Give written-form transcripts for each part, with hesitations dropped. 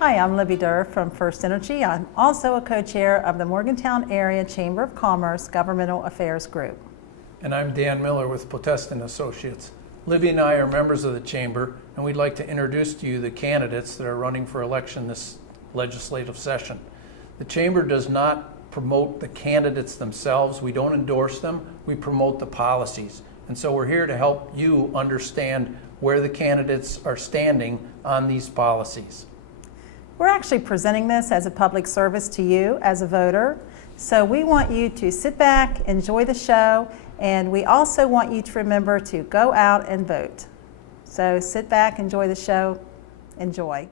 Hi, I'm Libby Durr from First Energy. I'm also a co-chair of the Morgantown Area Chamber of Commerce Governmental Affairs Group. And I'm Dan Miller with Potestan Associates. Libby and I are members of the Chamber, and we'd like to introduce to you the candidates that are running for election this legislative session. The Chamber does not promote the candidates themselves. We don't endorse them. We promote the policies. And so we're here to help you understand where the candidates are standing on these policies. We're actually presenting this as a public service to you as a voter. So we want you to sit back, enjoy the show, and we also want you to remember to go out and vote. So sit back, enjoy the show, enjoy.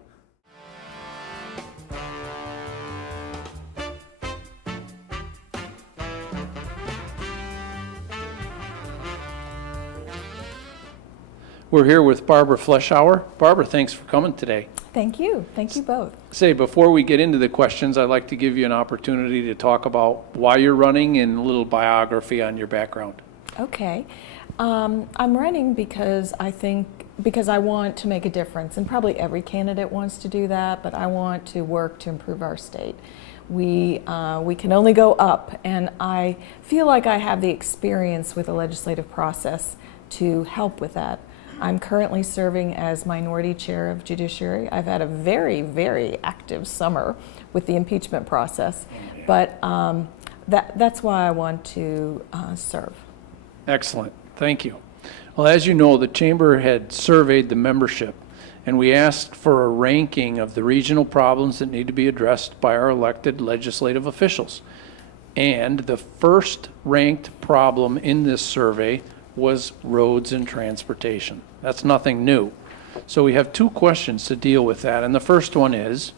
We're here with Barbara Fleischauer. Barbara, thanks for coming today. Thank you. Thank you both. Say, before we get into the questions, I'd like to give you an opportunity to talk about why you're running and a little biography on your background. Okay. I'm running because I want to make a difference, and probably every candidate wants to do that, but I want to work to improve our state. We can only go up, and I feel like I have the experience with the legislative process to help with that. I'm currently serving as minority chair of judiciary. I've had a very, very active summer with the impeachment process, but that's why I want to serve. Excellent. Thank you. Well, as you know, the Chamber had surveyed the membership, and we asked for a ranking of the regional problems that need to be addressed by our elected legislative officials. And the first ranked problem in this survey was roads and transportation. That's nothing new. So we have two questions to deal with that. And the first one is,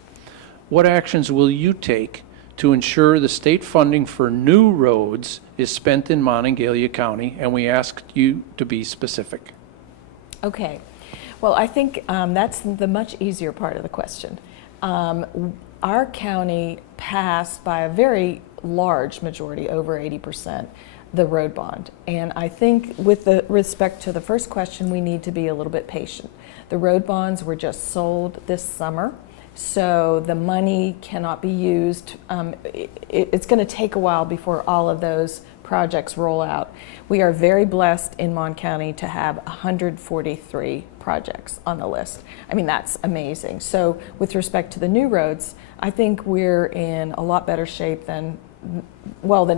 what actions will you take to ensure the state funding for new roads is spent in Monongalia County? And we asked you to be specific. Okay. Well, I think that's the much easier part of the question. Our county passed by a very large majority, over 80%, the road bond. And I think with the respect to the first question, we need to be a little bit patient. The road bonds were just sold this summer, so the money cannot be used. It's going to take a while before all of those projects roll out. We are very blessed in Mon County to have 143 projects on the list. I mean, that's amazing. So with respect to the new roads, I think we're in a lot better shape than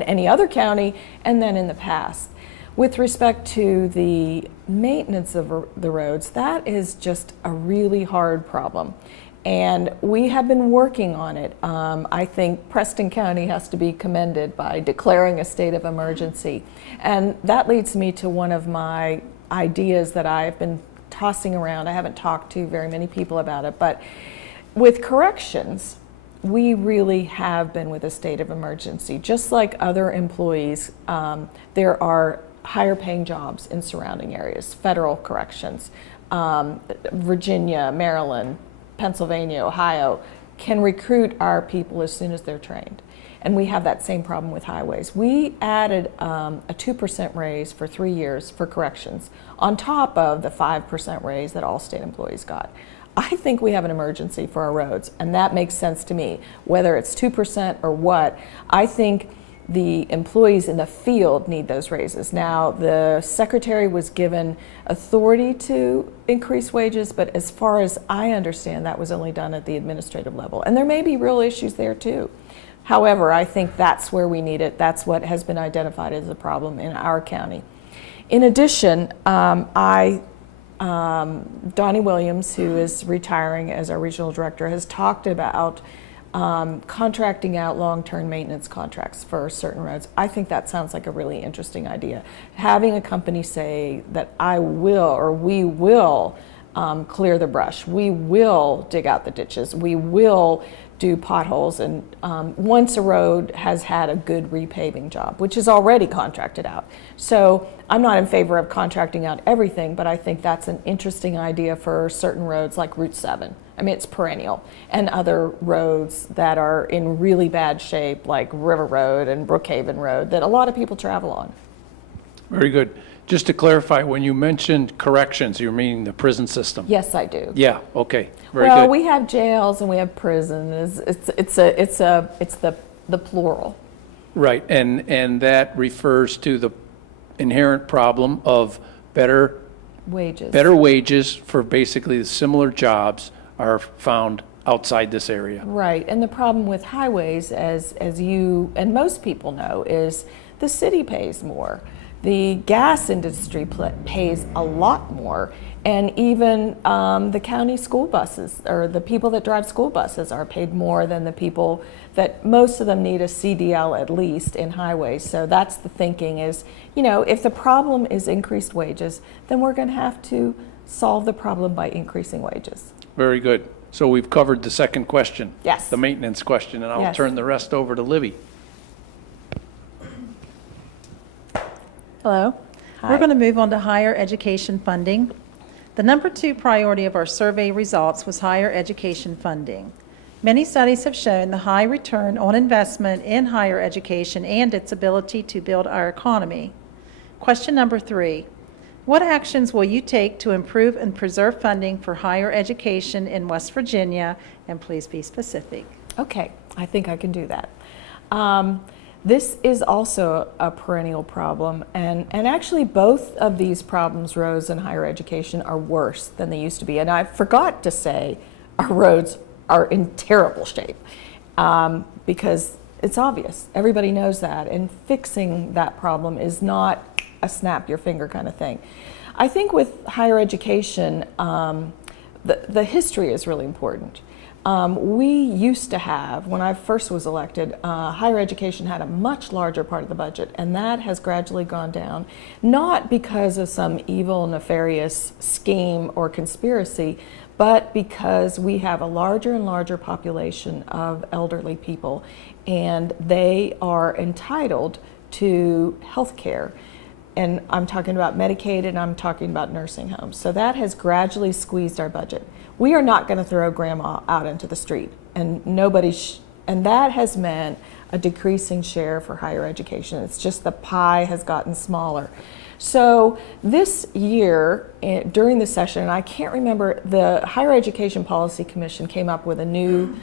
any other county and then in the past. With respect to the maintenance of the roads, that is just a really hard problem. And we have been working on it. I think Preston County has to be commended by declaring a state of emergency. And that leads me to one of my ideas that I've been tossing around. I haven't talked to very many people about it, but with corrections, we really have been with a state of emergency. Just like other employees, there are higher paying jobs in surrounding areas, federal corrections. Virginia, Maryland, Pennsylvania, Ohio can recruit our people as soon as they're trained. And we have that same problem with highways. We added a 2% raise for 3 years for corrections on top of the 5% raise that all state employees got. I think we have an emergency for our roads, and that makes sense to me. Whether it's 2% or what, I think the employees in the field need those raises. Now, the secretary was given authority to increase wages, but as far as I understand, that was only done at the administrative level. And there may be real issues there too. However, I think that's where we need it. That's what has been identified as a problem in our county. In addition, Donnie Williams, who is retiring as our regional director, has talked about contracting out long-term maintenance contracts for certain roads. I think that sounds like a really interesting idea. Having a company say that I will or we will clear the brush, we will dig out the ditches, we will do potholes, and once a road has had a good repaving job, which is already contracted out. So I'm not in favor of contracting out everything, but I think that's an interesting idea for certain roads like Route 7. I mean, it's perennial, and other roads that are in really bad shape like River Road and Brookhaven Road that a lot of people travel on. Very good. Just to clarify, when you mentioned corrections, you're meaning the prison system? Yes, I do. Yeah, okay, very Well, good. we have jails and we have prisons. It's the plural. Right, and that refers to the inherent problem of better wages for basically similar jobs are found outside this area. Right, and the problem with highways, as you and most people know, is the city pays more. The gas industry pays a lot more, and even the county school buses, or the people that drive school buses, are paid more than the people that, most of them need a CDL at least in highways. So that's the thinking is, you know, if the problem is increased wages, then we're going to have to solve the problem by increasing wages. Very good. So we've covered the second question. Yes. The maintenance question, and I'll Yes. turn the rest over to Libby. Hello. Hi. We're going to move on to higher education funding. The number 2 priority of our survey results was higher education funding. Many studies have shown the high return on investment in higher education and its ability to build our economy. Question number 3. What actions will you take to improve and preserve funding for higher education in West Virginia? And please be specific. Okay, I think I can do that. This is also a perennial problem, and actually both of these problems, roads and higher education, are worse than they used to be. And I forgot to say our roads are in terrible shape because it's obvious. Everybody knows that, and fixing that problem is not a snap your finger kind of thing. I think with higher education, the history is really important. We used to have, when I first was elected, higher education had a much larger part of the budget, and that has gradually gone down, not because of some evil, nefarious scheme or conspiracy, but because we have a larger and larger population of elderly people, and they are entitled to health care. And I'm talking about Medicaid, and I'm talking about nursing homes. So that has gradually squeezed our budget. We are not going to throw grandma out into the street, and and that has meant a decreasing share for higher education. It's just the pie has gotten smaller. So this year, during the session, and I can't remember, the Higher Education Policy Commission came up with a new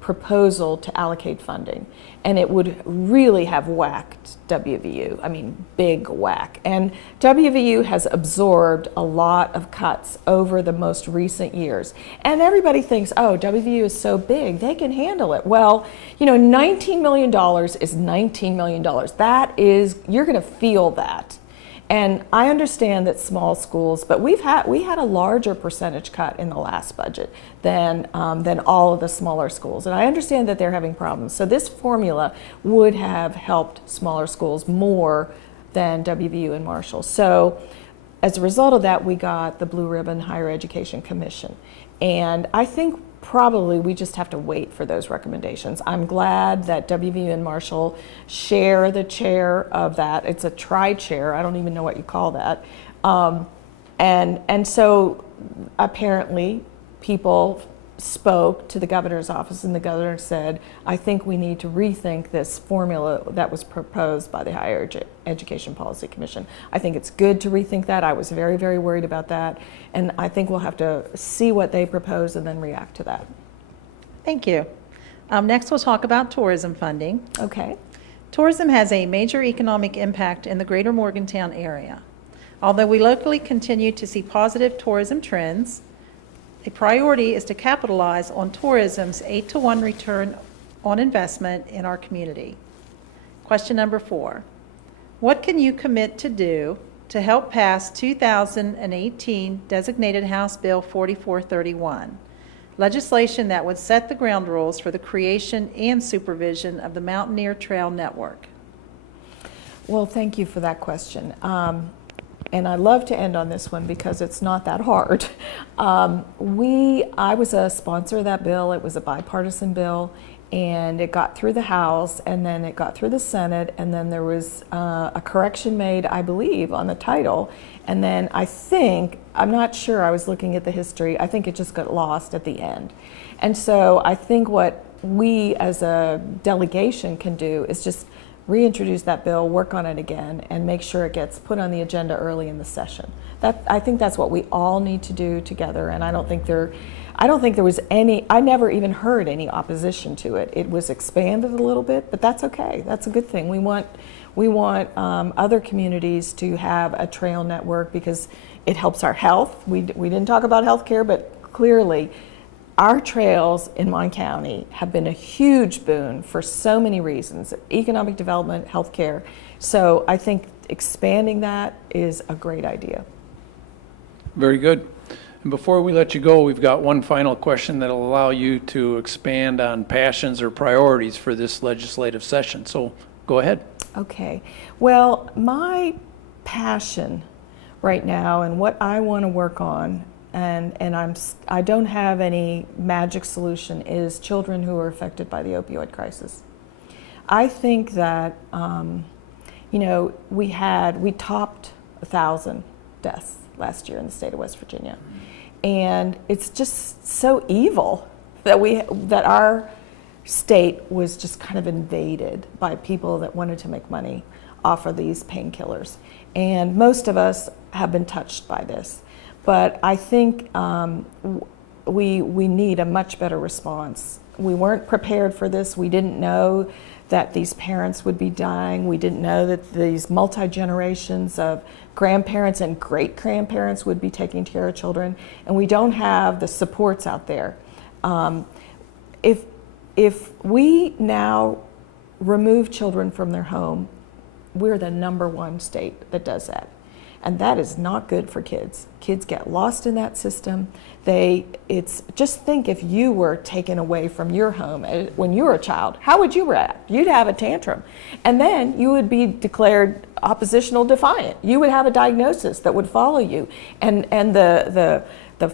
proposal to allocate funding, and it would really have whacked WVU. I mean, big whack. And WVU has absorbed a lot of cuts over the most recent years. And everybody thinks, oh, WVU is so big, they can handle it. Well, you know, $19 million is $19 million. That is, you're going to feel that. And I understand that small schools, but we had a larger percentage cut in the last budget than all of the smaller schools. And I understand that they're having problems. So this formula would have helped smaller schools more than WVU and Marshall. So as a result of that, we got the Blue Ribbon Higher Education Commission. And I think probably we just have to wait for those recommendations. I'm glad that WVU and Marshall share the chair of that. It's a tri-chair. I don't even know what you call that. And so apparently people spoke to the governor's office, and the governor said, I think we need to rethink this formula that was proposed by the Higher Education Policy Commission. I think it's good to rethink that. I was very, very worried about that, and I think we'll have to see what they propose and then react to that. Thank you. Next, we'll talk about tourism funding. Okay. Tourism has a major economic impact in the greater Morgantown area. Although we locally continue to see positive tourism trends, a priority is to capitalize on tourism's 8-to-1 return on investment in our community. Question number 4. What can you commit to do to help pass 2018 designated House Bill 4431, legislation that would set the ground rules for the creation and supervision of the Mountaineer Trail Network? Well, thank you for that question. And I love to end on this one because it's not that hard. I was a sponsor of that bill. It was a bipartisan bill, and it got through the House, and then it got through the Senate, and then there was a correction made, I believe, on the title. And then I'm not sure, I was looking at the history, I think it just got lost at the end. And so I think what we as a delegation can do is just reintroduce that bill, work on it again, and make sure it gets put on the agenda early in the session. I think that's what we all need to do together, and I don't think there was any, I never even heard any opposition to it. It was expanded a little bit, but that's okay. That's a good thing. We want other communities to have a trail network because it helps our health. We didn't talk about healthcare, but clearly our trails in Mon County have been a huge boon for so many reasons: economic development, healthcare. So I think expanding that is a great idea. Very good. And before we let you go, we've got one final question that'll allow you to expand on passions or priorities for this legislative session. So go ahead. Okay. Well, my passion right now and what I want to work on, and I don't have any magic solution, is children who are affected by the opioid crisis. I think that we topped 1,000 deaths last year in the state of West Virginia. And it's just so evil that our state was just kind of invaded by people that wanted to make money off of these painkillers. And most of us have been touched by this. But I think we need a much better response. We weren't prepared for this. We didn't know that these parents would be dying. We didn't know that these multi-generations of grandparents and great-grandparents would be taking care of children. And we don't have the supports out there. If we now remove children from their home, we're the #1 state that does that. And that is not good for kids. Kids get lost in that system. Just think if you were taken away from your home when you were a child, how would you react? You'd have a tantrum. And then you would be declared oppositional defiant. You would have a diagnosis that would follow you. And the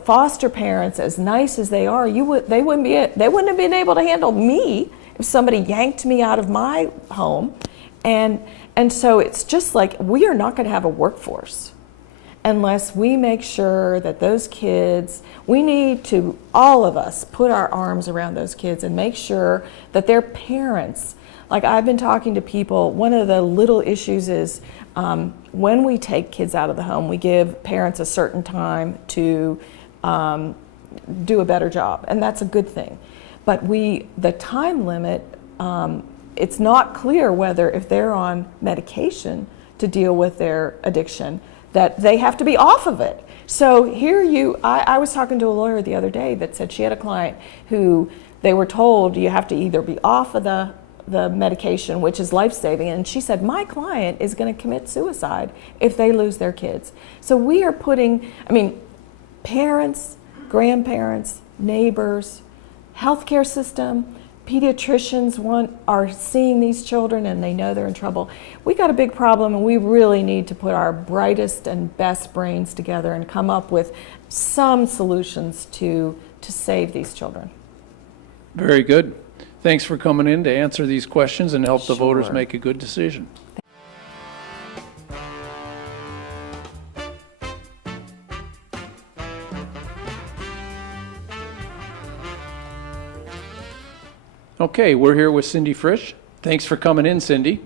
foster parents, as nice as they are, they wouldn't have been able to handle me if somebody yanked me out of my home. And so it's just like we are not going to have a workforce unless we make sure that those kids, we need to, all of us, put our arms around those kids and make sure that their parents, like I've been talking to people, one of the little issues is when we take kids out of the home, we give parents a certain time to do a better job, and that's a good thing. But the time limit, it's not clear whether if they're on medication to deal with their addiction, that they have to be off of it. So I was talking to a lawyer the other day that said she had a client who they were told you have to either be off of the medication, which is life-saving, and she said, my client is going to commit suicide if they lose their kids. So we are parents, grandparents, neighbors, healthcare system, pediatricians are seeing these children and they know they're in trouble. We got a big problem, and we really need to put our brightest and best brains together and come up with some solutions to save these children. Very good. Thanks for coming in to answer these questions and help the voters Sure. make a good decision. Okay, we're here with Cindy Frich. Thanks for coming in, Cindy.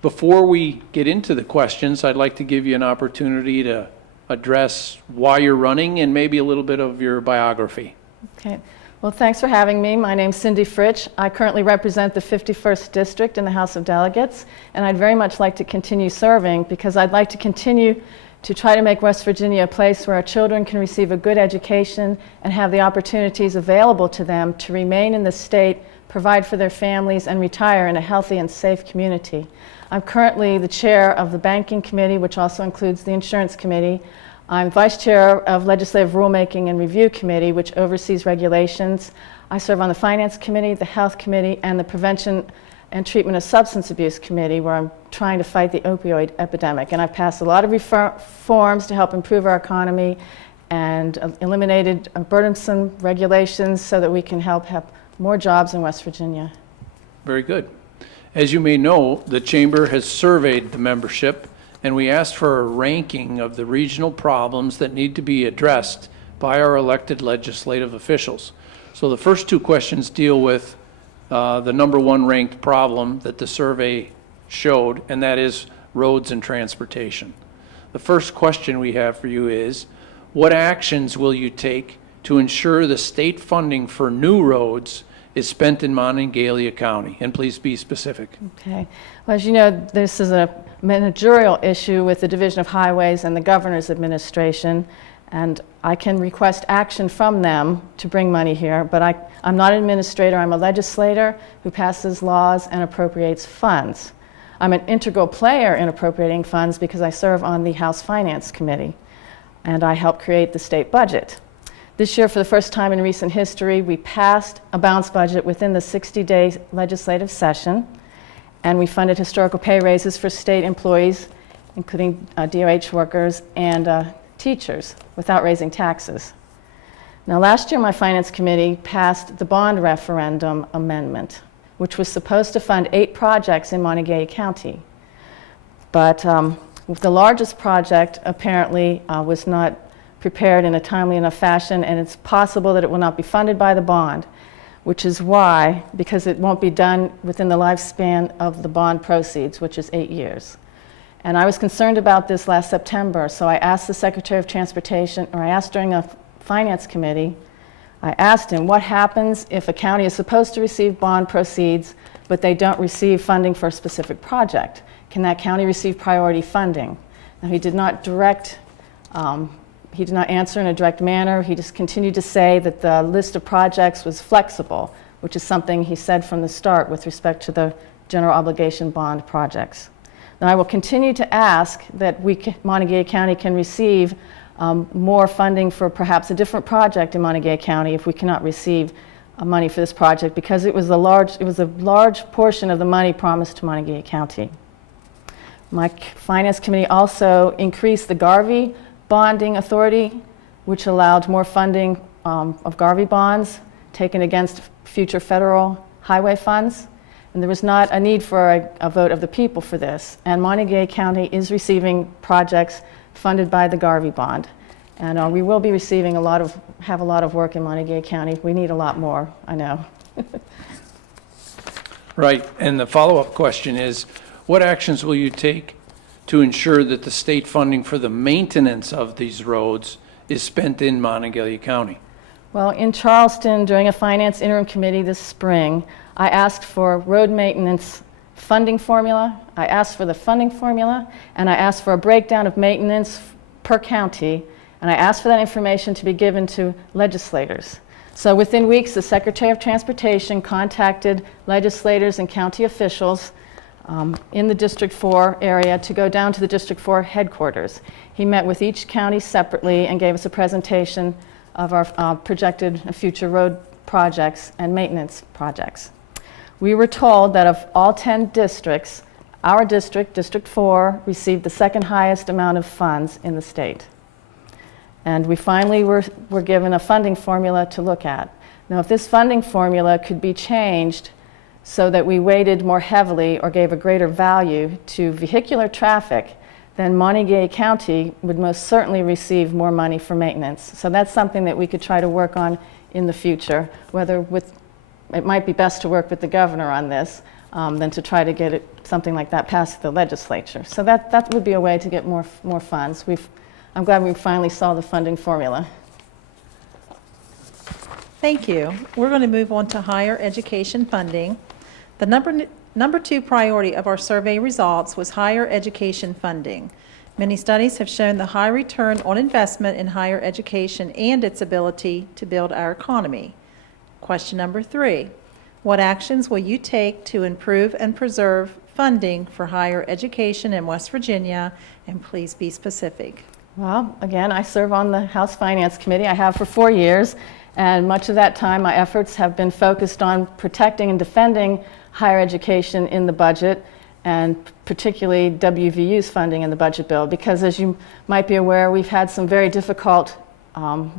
Before we get into the questions, I'd like to give you an opportunity to address why you're running and maybe a little bit of your biography. Okay. Well, thanks for having me. My name's Cindy Frich. I currently represent the 51st District in the House of Delegates, and I'd very much like to continue serving because I'd like to continue to try to make West Virginia a place where our children can receive a good education and have the opportunities available to them to remain in the state, provide for their families, and retire in a healthy and safe community. I'm currently the chair of the Banking Committee, which also includes the Insurance Committee. I'm vice chair of Legislative Rulemaking and Review Committee, which oversees regulations. I serve on the Finance Committee, the Health Committee, and the Prevention and Treatment of Substance Abuse Committee, where I'm trying to fight the opioid epidemic. And I've passed a lot of reforms to help improve our economy and eliminated burdensome regulations so that we can help have more jobs in West Virginia. Very good. As you may know, the Chamber has surveyed the membership, and we asked for a ranking of the regional problems that need to be addressed by our elected legislative officials. So the first two questions deal with the #1 ranked problem that the survey showed, and that is roads and transportation. The first question we have for you is, what actions will you take to ensure the state funding for new roads is spent in Monongalia County? And please be specific. Okay. Well, as you know, this is a managerial issue with the Division of Highways and the Governor's Administration, and I can request action from them to bring money here, but I'm not an administrator. I'm a legislator who passes laws and appropriates funds. I'm an integral player in appropriating funds because I serve on the House Finance Committee, and I help create the state budget. This year, for the first time in recent history, we passed a balanced budget within the 60-day legislative session, and we funded historical pay raises for state employees, including DOH workers and teachers, without raising taxes. Now, last year, my Finance Committee passed the bond referendum amendment, which was supposed to fund 8 projects in Monongalia County. But the largest project apparently was not prepared in a timely enough fashion, and it's possible that it will not be funded by the bond, which is why, because it won't be done within the lifespan of the bond proceeds, which is 8 years. And I was concerned about this last September, so I asked the Secretary of Transportation, or I asked during a Finance Committee, I asked him, what happens if a county is supposed to receive bond proceeds, but they don't receive funding for a specific project? Can that county receive priority funding? Now, he did not answer in a direct manner. He just continued to say that the list of projects was flexible, which is something he said from the start with respect to the general obligation bond projects. Now, I will continue to ask that Monongalia County can receive more funding for perhaps a different project in Monongalia County if we cannot receive money for this project, because it was a large portion of the money promised to Monongalia County. My Finance Committee also increased the Garvey bonding authority, which allowed more funding of Garvey bonds taken against future federal highway funds. And there was not a need for a vote of the people for this. And Monongalia County is receiving projects funded by the Garvey bond. And we will be receiving have a lot of work in Monongalia County. We need a lot more, I know. Right, and the follow-up question is, what actions will you take to ensure that the state funding for the maintenance of these roads is spent in Monongalia County? Well, in Charleston, during a finance interim committee this spring, I asked for road maintenance funding formula. I asked for the funding formula, and I asked for a breakdown of maintenance per county, and I asked for that information to be given to legislators. So within weeks, the Secretary of Transportation contacted legislators and county officials in the District 4 area to go down to the District 4 headquarters. He met with each county separately and gave us a presentation of our projected future road projects and maintenance projects. We were told that of all 10 districts, our district, District 4, received the second highest amount of funds in the state. And we finally were given a funding formula to look at. Now, if this funding formula could be changed so that we weighted more heavily or gave a greater value to vehicular traffic, then Monongalia County would most certainly receive more money for maintenance. So that's something that we could try to work on in the future, it might be best to work with the governor on this than to try to get something like that passed the legislature. So that would be a way to get more funds. I'm glad we finally saw the funding formula. Thank you. We're going to move on to higher education funding. The number 2 priority of our survey results was higher education funding. Many studies have shown the high return on investment in higher education and its ability to build our economy. Question number 3, what actions will you take to improve and preserve funding for higher education in West Virginia? And please be specific. Well, again, I serve on the House Finance Committee. I have for 4 years, and much of that time my efforts have been focused on protecting and defending higher education in the budget, and particularly WVU's funding in the budget bill, because as you might be aware, we've had some very difficult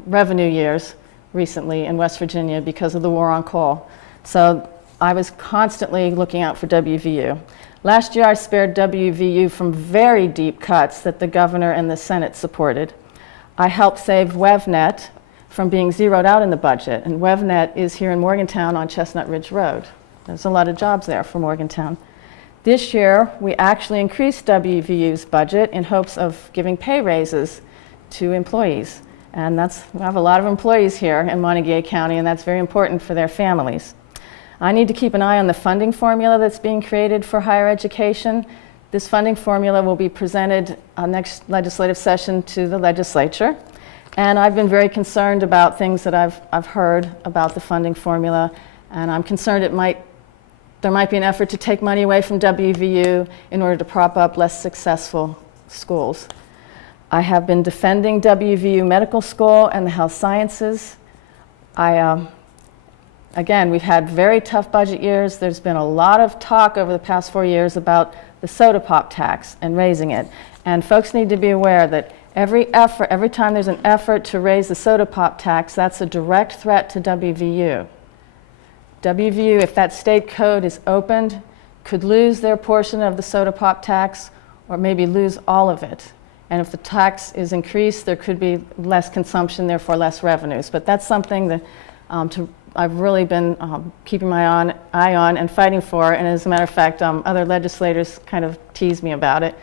revenue years recently in West Virginia because of the war on coal. So I was constantly looking out for WVU. Last year I spared WVU from very deep cuts that the governor and the Senate supported. I helped save WevNet from being zeroed out in the budget, and WevNet is here in Morgantown on Chestnut Ridge Road. There's a lot of jobs there for Morgantown. This year, we actually increased WVU's budget in hopes of giving pay raises to employees. And we have a lot of employees here in Montague County, and that's very important for their families. I need to keep an eye on the funding formula that's being created for higher education. This funding formula will be presented next legislative session to the legislature. And I've been very concerned about things that I've heard about the funding formula, and I'm concerned there might be an effort to take money away from WVU in order to prop up less successful schools. I have been defending WVU Medical School and the health sciences. Again, we've had very tough budget years. There's been a lot of talk over the past 4 years about the soda pop tax and raising it. And folks need to be aware that every time there's an effort to raise the soda pop tax, that's a direct threat to WVU. WVU, if that state code is opened, could lose their portion of the soda pop tax or maybe lose all of it. And if the tax is increased, there could be less consumption, therefore less revenues. But that's something that I've really been keeping my eye on and fighting for. And as a matter of fact, other legislators kind of tease me about it.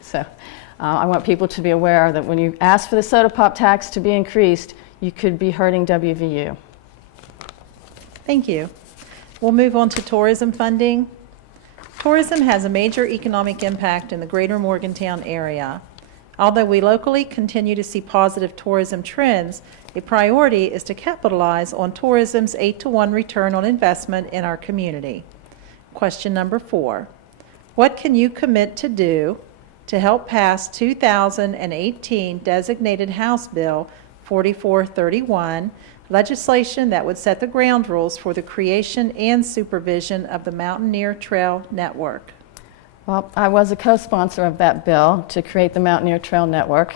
So I want people to be aware that when you ask for the soda pop tax to be increased, you could be hurting WVU. Thank you. We'll move on to tourism funding. Tourism has a major economic impact in the greater Morgantown area. Although we locally continue to see positive tourism trends, a priority is to capitalize on tourism's 8-to-1 return on investment in our community. Question number 4. What can you commit to do to help pass 2018 designated House Bill 4431, legislation that would set the ground rules for the creation and supervision of the Mountaineer Trail Network? Well, I was a co-sponsor of that bill to create the Mountaineer Trail Network,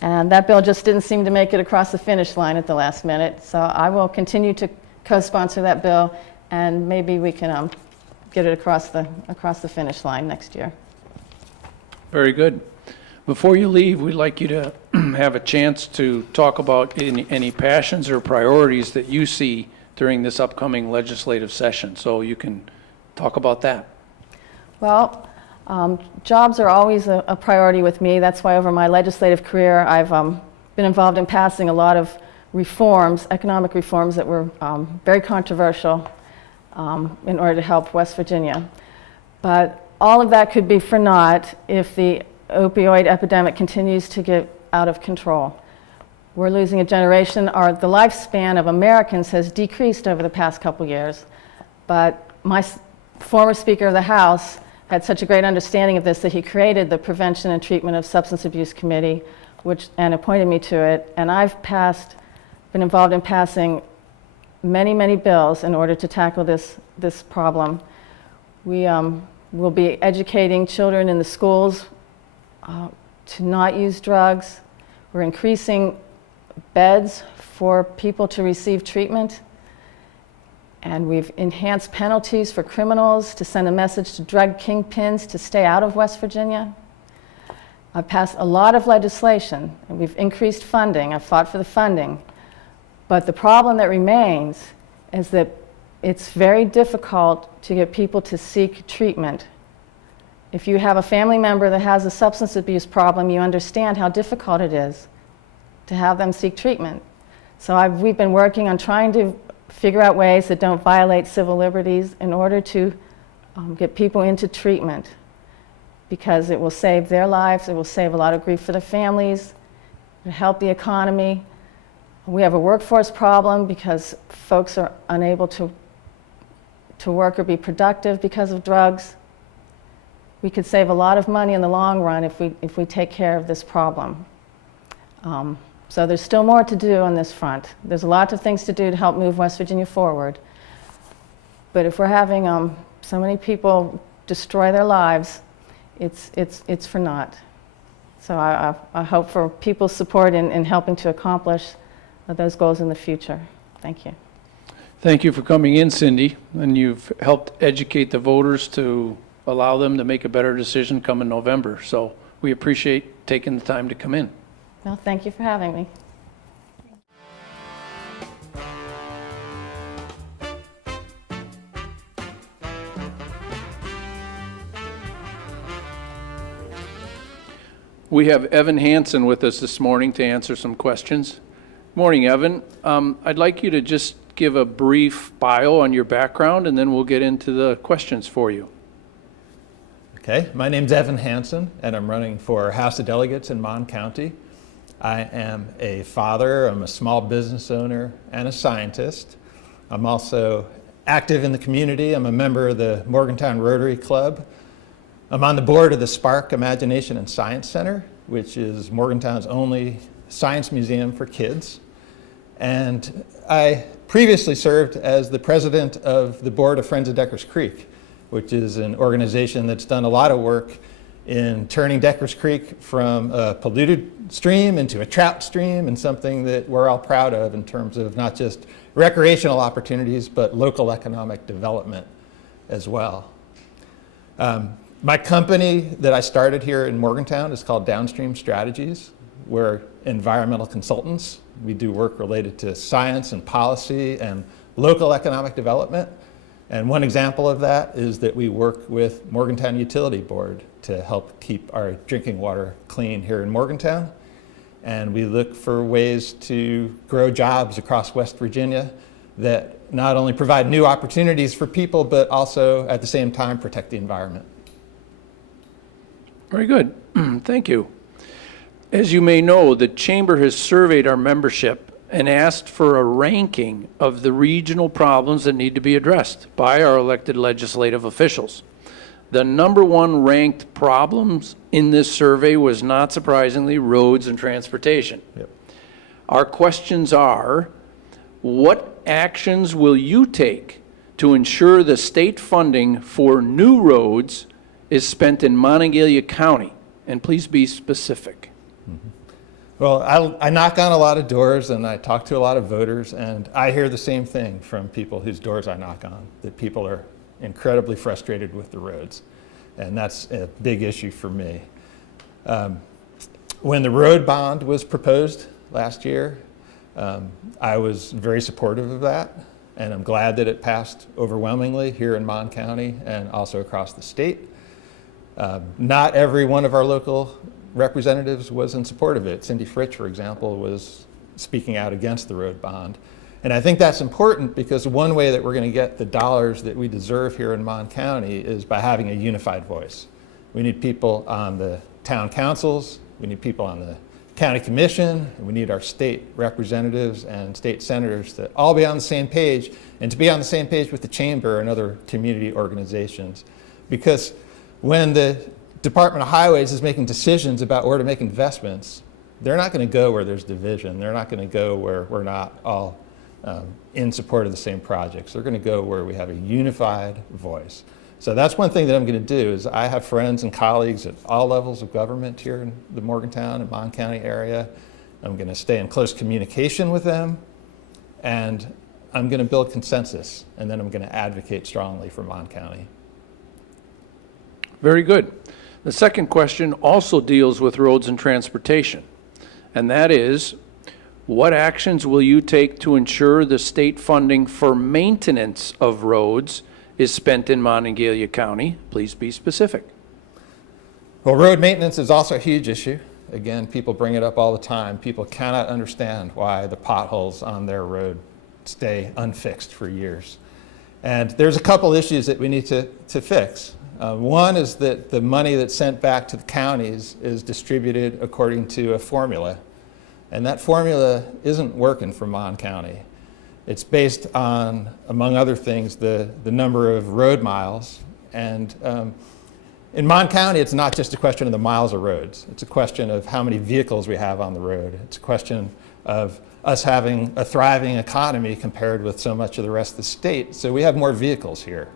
and that bill just didn't seem to make it across the finish line at the last minute. So I will continue to co-sponsor that bill, and maybe we can get it across the finish line next year. Very good. Before you leave, we'd like you to have a chance to talk about any passions or priorities that you see during this upcoming legislative session. So you can talk about that. Well, jobs are always a priority with me. That's why over my legislative career, I've been involved in passing a lot of reforms, economic reforms that were very controversial in order to help West Virginia. But all of that could be for naught if the opioid epidemic continues to get out of control. We're losing a generation. The lifespan of Americans has decreased over the past couple years. But my former Speaker of the House had such a great understanding of this that he created the Prevention and Treatment of Substance Abuse Committee, and appointed me to it. And I've been involved in passing many, many bills in order to tackle this problem. We will be educating children in the schools to not use drugs. We're increasing beds for people to receive treatment. And we've enhanced penalties for criminals to send a message to drug kingpins to stay out of West Virginia. I've passed a lot of legislation, and we've increased funding. I've fought for the funding. But the problem that remains is that it's very difficult to get people to seek treatment. If you have a family member that has a substance abuse problem, you understand how difficult it is to have them seek treatment. So we've been working on trying to figure out ways that don't violate civil liberties in order to get people into treatment, because it will save their lives, it will save a lot of grief for the families, it'll help the economy. We have a workforce problem because folks are unable to work or be productive because of drugs. We could save a lot of money in the long run if we take care of this problem. So there's still more to do on this front. There's a lot of things to do to help move West Virginia forward. But if we're having so many people destroy their lives, it's for naught. So I hope for people's support in helping to accomplish those goals in the future. Thank you. Thank you for coming in, Cindy, and you've helped educate the voters to allow them to make a better decision come in November. So we appreciate taking the time to come in. Well, thank you for having me. We have Evan Hansen with us this morning to answer some questions. Morning, Evan. I'd like you to just give a brief bio on your background, and then we'll get into the questions for you. Okay, my name's Evan Hansen, and I'm running for House of Delegates in Mon County. I am a father, I'm a small business owner, and a scientist. I'm also active in the community. I'm a member of the Morgantown Rotary Club. I'm on the board of the Spark Imagination and Science Center, which is Morgantown's only science museum for kids. And I previously served as the president of the board of Friends of Deckers Creek, which is an organization that's done a lot of work in turning Deckers Creek from a polluted stream into a trout stream, and something that we're all proud of in terms of not just recreational opportunities, but local economic development as well. My company that I started here in Morgantown is called Downstream Strategies. We're environmental consultants. We do work related to science and policy and local economic development. And one example of that is that we work with Morgantown Utility Board to help keep our drinking water clean here in Morgantown. And we look for ways to grow jobs across West Virginia that not only provide new opportunities for people, but also at the same time protect the environment. Very good. Thank you. As you may know, the Chamber has surveyed our membership and asked for a ranking of the regional problems that need to be addressed by our elected legislative officials. The number one ranked problems in this survey was, not surprisingly, roads and transportation. Yep. Our questions are, what actions will you take to ensure the state funding for new roads is spent in Monongalia County? And please be specific. Well, I knock on a lot of doors and I talk to a lot of voters, and I hear the same thing from people whose doors I knock on, that people are incredibly frustrated with the roads. And that's a big issue for me. When the road bond was proposed last year, I was very supportive of that, and I'm glad that it passed overwhelmingly here in Mon County and also across the state. Not every one of our local representatives was in support of it. Cindy Frich, for example, was speaking out against the road bond. And I think that's important because one way that we're going to get the dollars that we deserve here in Mon County is by having a unified voice. We need people on the town councils, we need people on the county commission, and we need our state representatives and state senators to all be on the same page, and to be on the same page with the chamber and other community organizations. Because when the Department of Highways is making decisions about where to make investments, they're not going to go where there's division. They're not going to go where we're not all in support of the same projects. They're going to go where we have a unified voice. So that's one thing that I'm going to do. Is I have friends and colleagues at all levels of government here in the Morgantown and Mon County area. I'm going to stay in close communication with them, and I'm going to build consensus, and then I'm going to advocate strongly for Mon County. Very good. The second question also deals with roads and transportation, and that is, what actions will you take to ensure the state funding for maintenance of roads is spent in Monongalia County? Please be specific. Well, road maintenance is also a huge issue. Again, people bring it up all the time. People cannot understand why the potholes on their road stay unfixed for years. And there's a couple issues that we need to fix. One is that the money that's sent back to the counties is distributed according to a formula. And that formula isn't working for Mon County. It's based on, among other things, the number of road miles. And in Mon County, it's not just a question of the miles of roads. It's a question of how many vehicles we have on the road. It's a question of us having a thriving economy compared with so much of the rest of the state. So we have more vehicles here,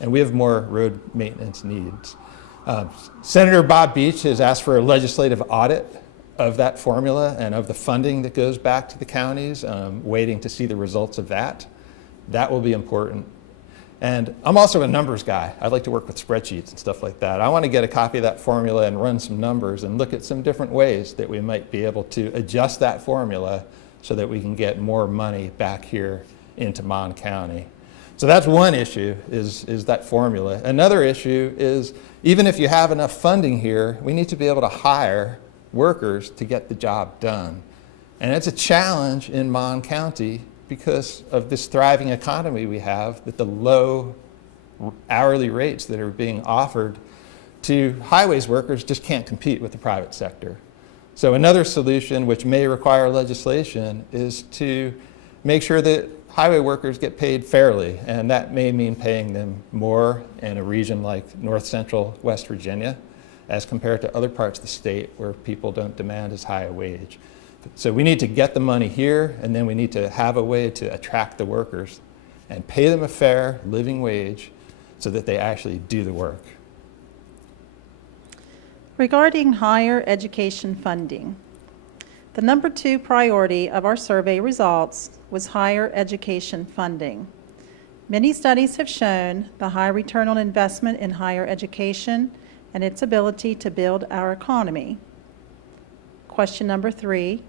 and we have more road maintenance needs. Senator Bob Beach has asked for a legislative audit of that formula and of the funding that goes back to the counties, waiting to see the results of that. That will be important. And I'm also a numbers guy. I like to work with spreadsheets and stuff like that. I want to get a copy of that formula and run some numbers and look at some different ways that we might be able to adjust that formula so that we can get more money back here into Mon County. So that's one issue, is that formula. Another issue is, even if you have enough funding here, we need to be able to hire workers to get the job done. And it's a challenge in Mon County because of this thriving economy we have, that the low hourly rates that are being offered to highways workers just can't compete with the private sector. So another solution, which may require legislation, is to make sure that highway workers get paid fairly, and that may mean paying them more in a region like north central West Virginia as compared to other parts of the state where people don't demand as high a wage. So we need to get the money here, and then we need to have a way to attract the workers and pay them a fair living wage so that they actually do the work. Regarding higher education funding, the number 2 priority of our survey results was higher education funding. Many studies have shown the high return on investment in higher education and its ability to build our economy. Question number 3,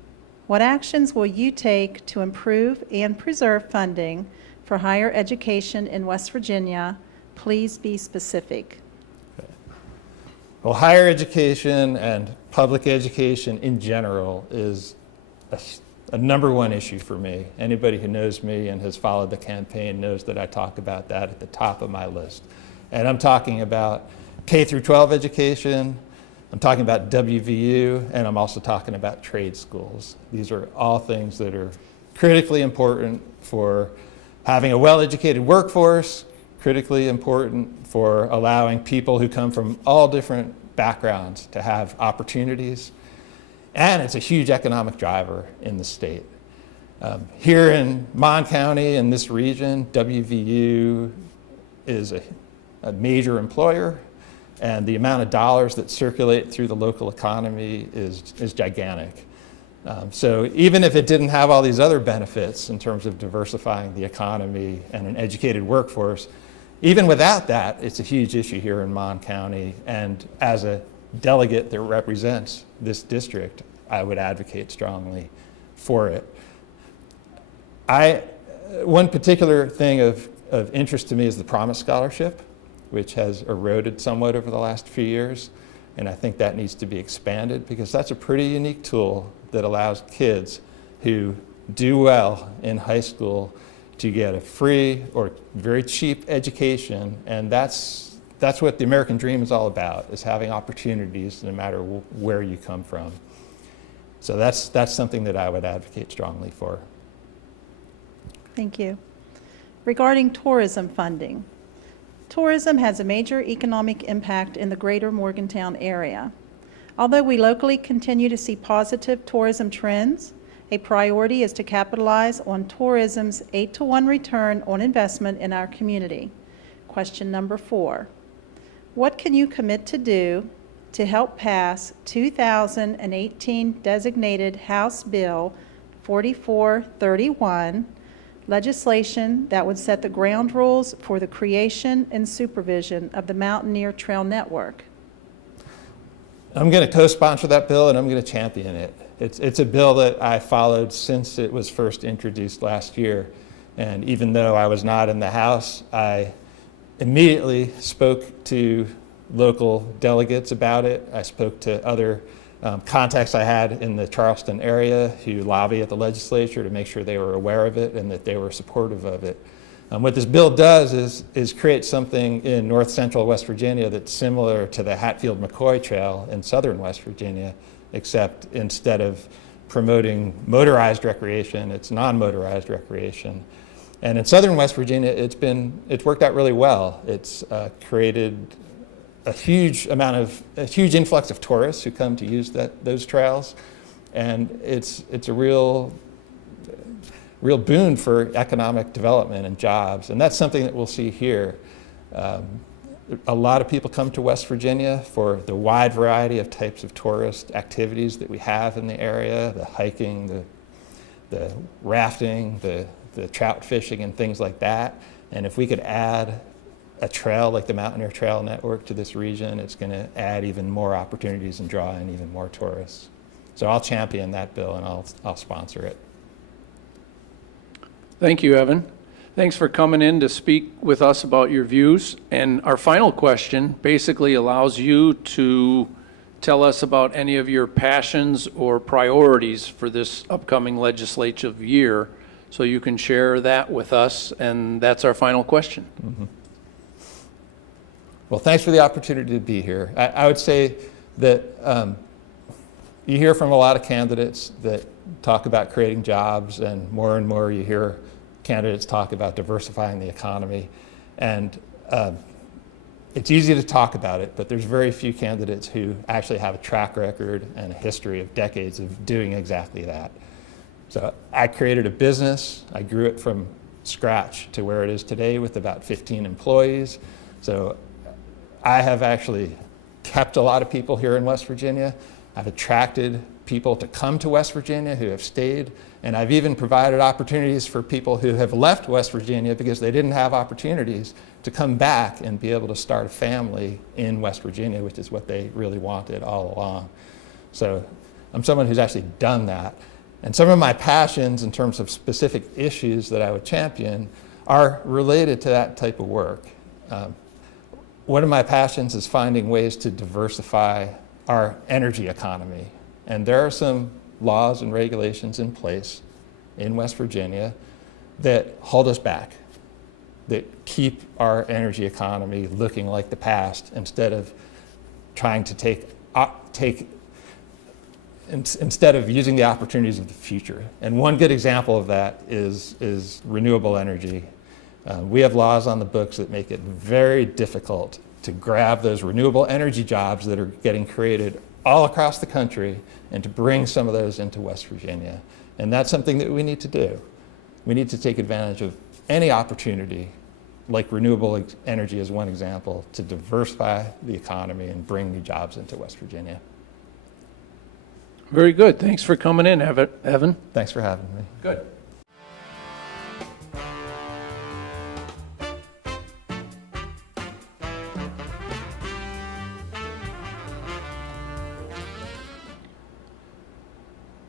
what actions will you take to improve and preserve funding for higher education in West Virginia? Please be specific. Well, higher education and public education in general is a number 1 issue for me. Anybody who knows me and has followed the campaign knows that I talk about that at the top of my list. And I'm talking about K through 12 education, I'm talking about WVU, and I'm also talking about trade schools. These are all things that are critically important for having a well-educated workforce, critically important for allowing people who come from all different backgrounds to have opportunities. And it's a huge economic driver in the state. Here in Mon County, in this region, WVU is a major employer, and the amount of dollars that circulate through the local economy is gigantic. So even if it didn't have all these other benefits in terms of diversifying the economy and an educated workforce, even without that, it's a huge issue here in Mon County. And as a delegate that represents this district, I would advocate strongly for it. One particular thing of interest to me is the Promise Scholarship, which has eroded somewhat over the last few years. And I think that needs to be expanded because that's a pretty unique tool that allows kids who do well in high school to get a free or very cheap education. And that's what the American dream is all about, is having opportunities no matter where you come from. So that's something that I would advocate strongly for. Thank you. Regarding tourism funding, tourism has a major economic impact in the greater Morgantown area. Although we locally continue to see positive tourism trends, a priority is to capitalize on tourism's 8-to-1 return on investment in our community. Question number 4. What can you commit to do to help pass 2018 designated House Bill 4431, legislation that would set the ground rules for the creation and supervision of the Mountaineer Trail Network? I'm going to co-sponsor that bill, and I'm going to champion it. It's a bill that I followed since it was first introduced last year. And even though I was not in the House, I immediately spoke to local delegates about it. I spoke to other contacts I had in the Charleston area who lobby at the legislature to make sure they were aware of it and that they were supportive of it. What this bill does is create something in north central West Virginia that's similar to the Hatfield-McCoy Trail in southern West Virginia, except instead of promoting motorized recreation, it's non-motorized recreation. And in southern West Virginia, it's worked out really well. It's created a huge influx of tourists who come to use those trails, and it's a real boon for economic development and jobs, and that's something that we'll see here. A lot of people come to West Virginia for the wide variety of types of tourist activities that we have in the area, the hiking, the rafting, the trout fishing and things like that. And if we could add a trail like the Mountaineer Trail Network to this region, it's going to add even more opportunities and draw in even more tourists. So I'll champion that bill and I'll sponsor it. Thank you, Evan. Thanks for coming in to speak with us about your views. And our final question basically allows you to tell us about any of your passions or priorities for this upcoming legislative year. So you can share that with us, and that's our final question. Mm-hmm. Well, thanks for the opportunity to be here. I would say that you hear from a lot of candidates that talk about creating jobs, and more you hear candidates talk about diversifying the economy. And it's easy to talk about it, but there's very few candidates who actually have a track record and a history of decades of doing exactly that. So I created a business. I grew it from scratch to where it is today with about 15 employees. So I have actually kept a lot of people here in West Virginia. I've attracted people to come to West Virginia who have stayed, and I've even provided opportunities for people who have left West Virginia because they didn't have opportunities to come back and be able to start a family in West Virginia, which is what they really wanted all along. So I'm someone who's actually done that. And some of my passions in terms of specific issues that I would champion are related to that type of work. One of my passions is finding ways to diversify our energy economy. And there are some laws and regulations in place in West Virginia that hold us back, that keep our energy economy looking like the past instead of trying to instead of using the opportunities of the future. And one good example of that is renewable energy. We have laws on the books that make it very difficult to grab those renewable energy jobs that are getting created all across the country and to bring some of those into West Virginia. And that's something that we need to do. We need to take advantage of any opportunity, like renewable energy is one example, to diversify the economy and bring new jobs into West Virginia. Very good. Thanks for coming in, Evan. Thanks for having me. Good.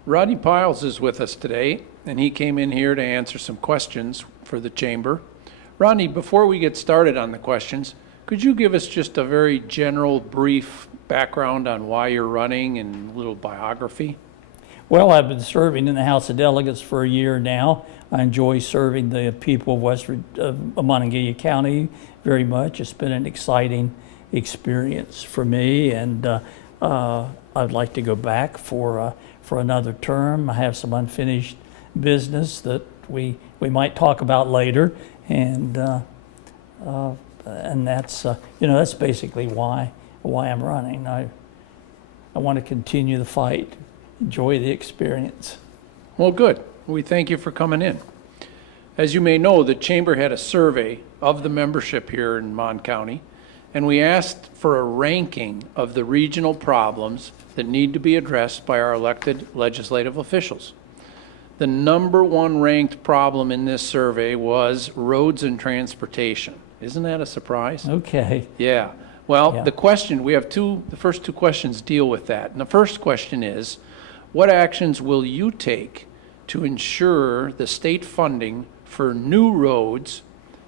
Rodney Pyles is with us today, and he came in here to answer some questions for the chamber. Rodney, before we get started on the questions, could you give us just a very general, brief background on why you're running and a little biography? Well, I've been serving in the House of Delegates for a year now. I enjoy serving the people of Monongalia County very much. It's been an exciting experience for me, and I'd like to go back for another term. I have some unfinished business that we might talk about later, and that's that's basically why I'm running. I want to continue the fight, enjoy the experience. Well, good. We thank you for coming in. As you may know, the chamber had a survey of the membership here in Mon County, and we asked for a ranking of the regional problems that need to be addressed by our elected legislative officials. The number one ranked problem in this survey was roads and transportation. Isn't that a surprise? Okay. Yeah. Well, Yeah. the question, we have the first two questions deal with that. And the first question is, what actions will you take to ensure the state funding for new roads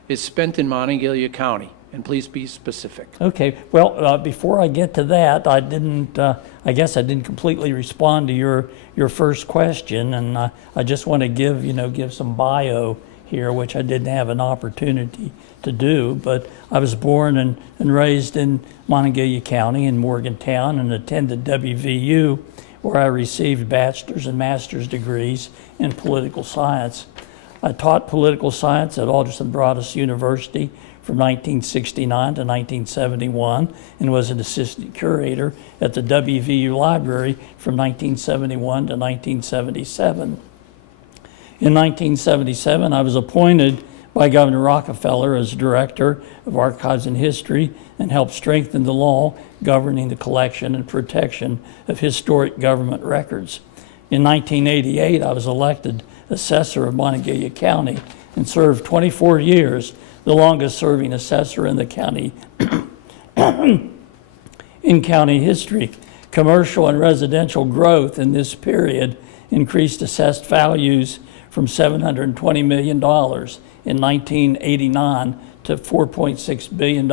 is spent in Monongalia County? And please be specific. Okay. Well, before I get to that, I guess I didn't completely respond to your first question, and I just want to give some bio here, which I didn't have an opportunity to do. But I was born and raised in Monongalia County in Morgantown, and attended WVU, where I received bachelor's and master's degrees in political science. I taught political science at Alderson Broaddus University from 1969 to 1971, and was an assistant curator at the WVU Library from 1971 to 1977. In 1977, I was appointed by Governor Rockefeller as Director of Archives and History, and helped strengthen the law governing the collection and protection of historic government records. In 1988, I was elected Assessor of Monongalia County and served 24 years, the longest serving assessor in the county in county history. Commercial and residential growth in this period increased assessed values from $720 million in 1989 to $4.6 billion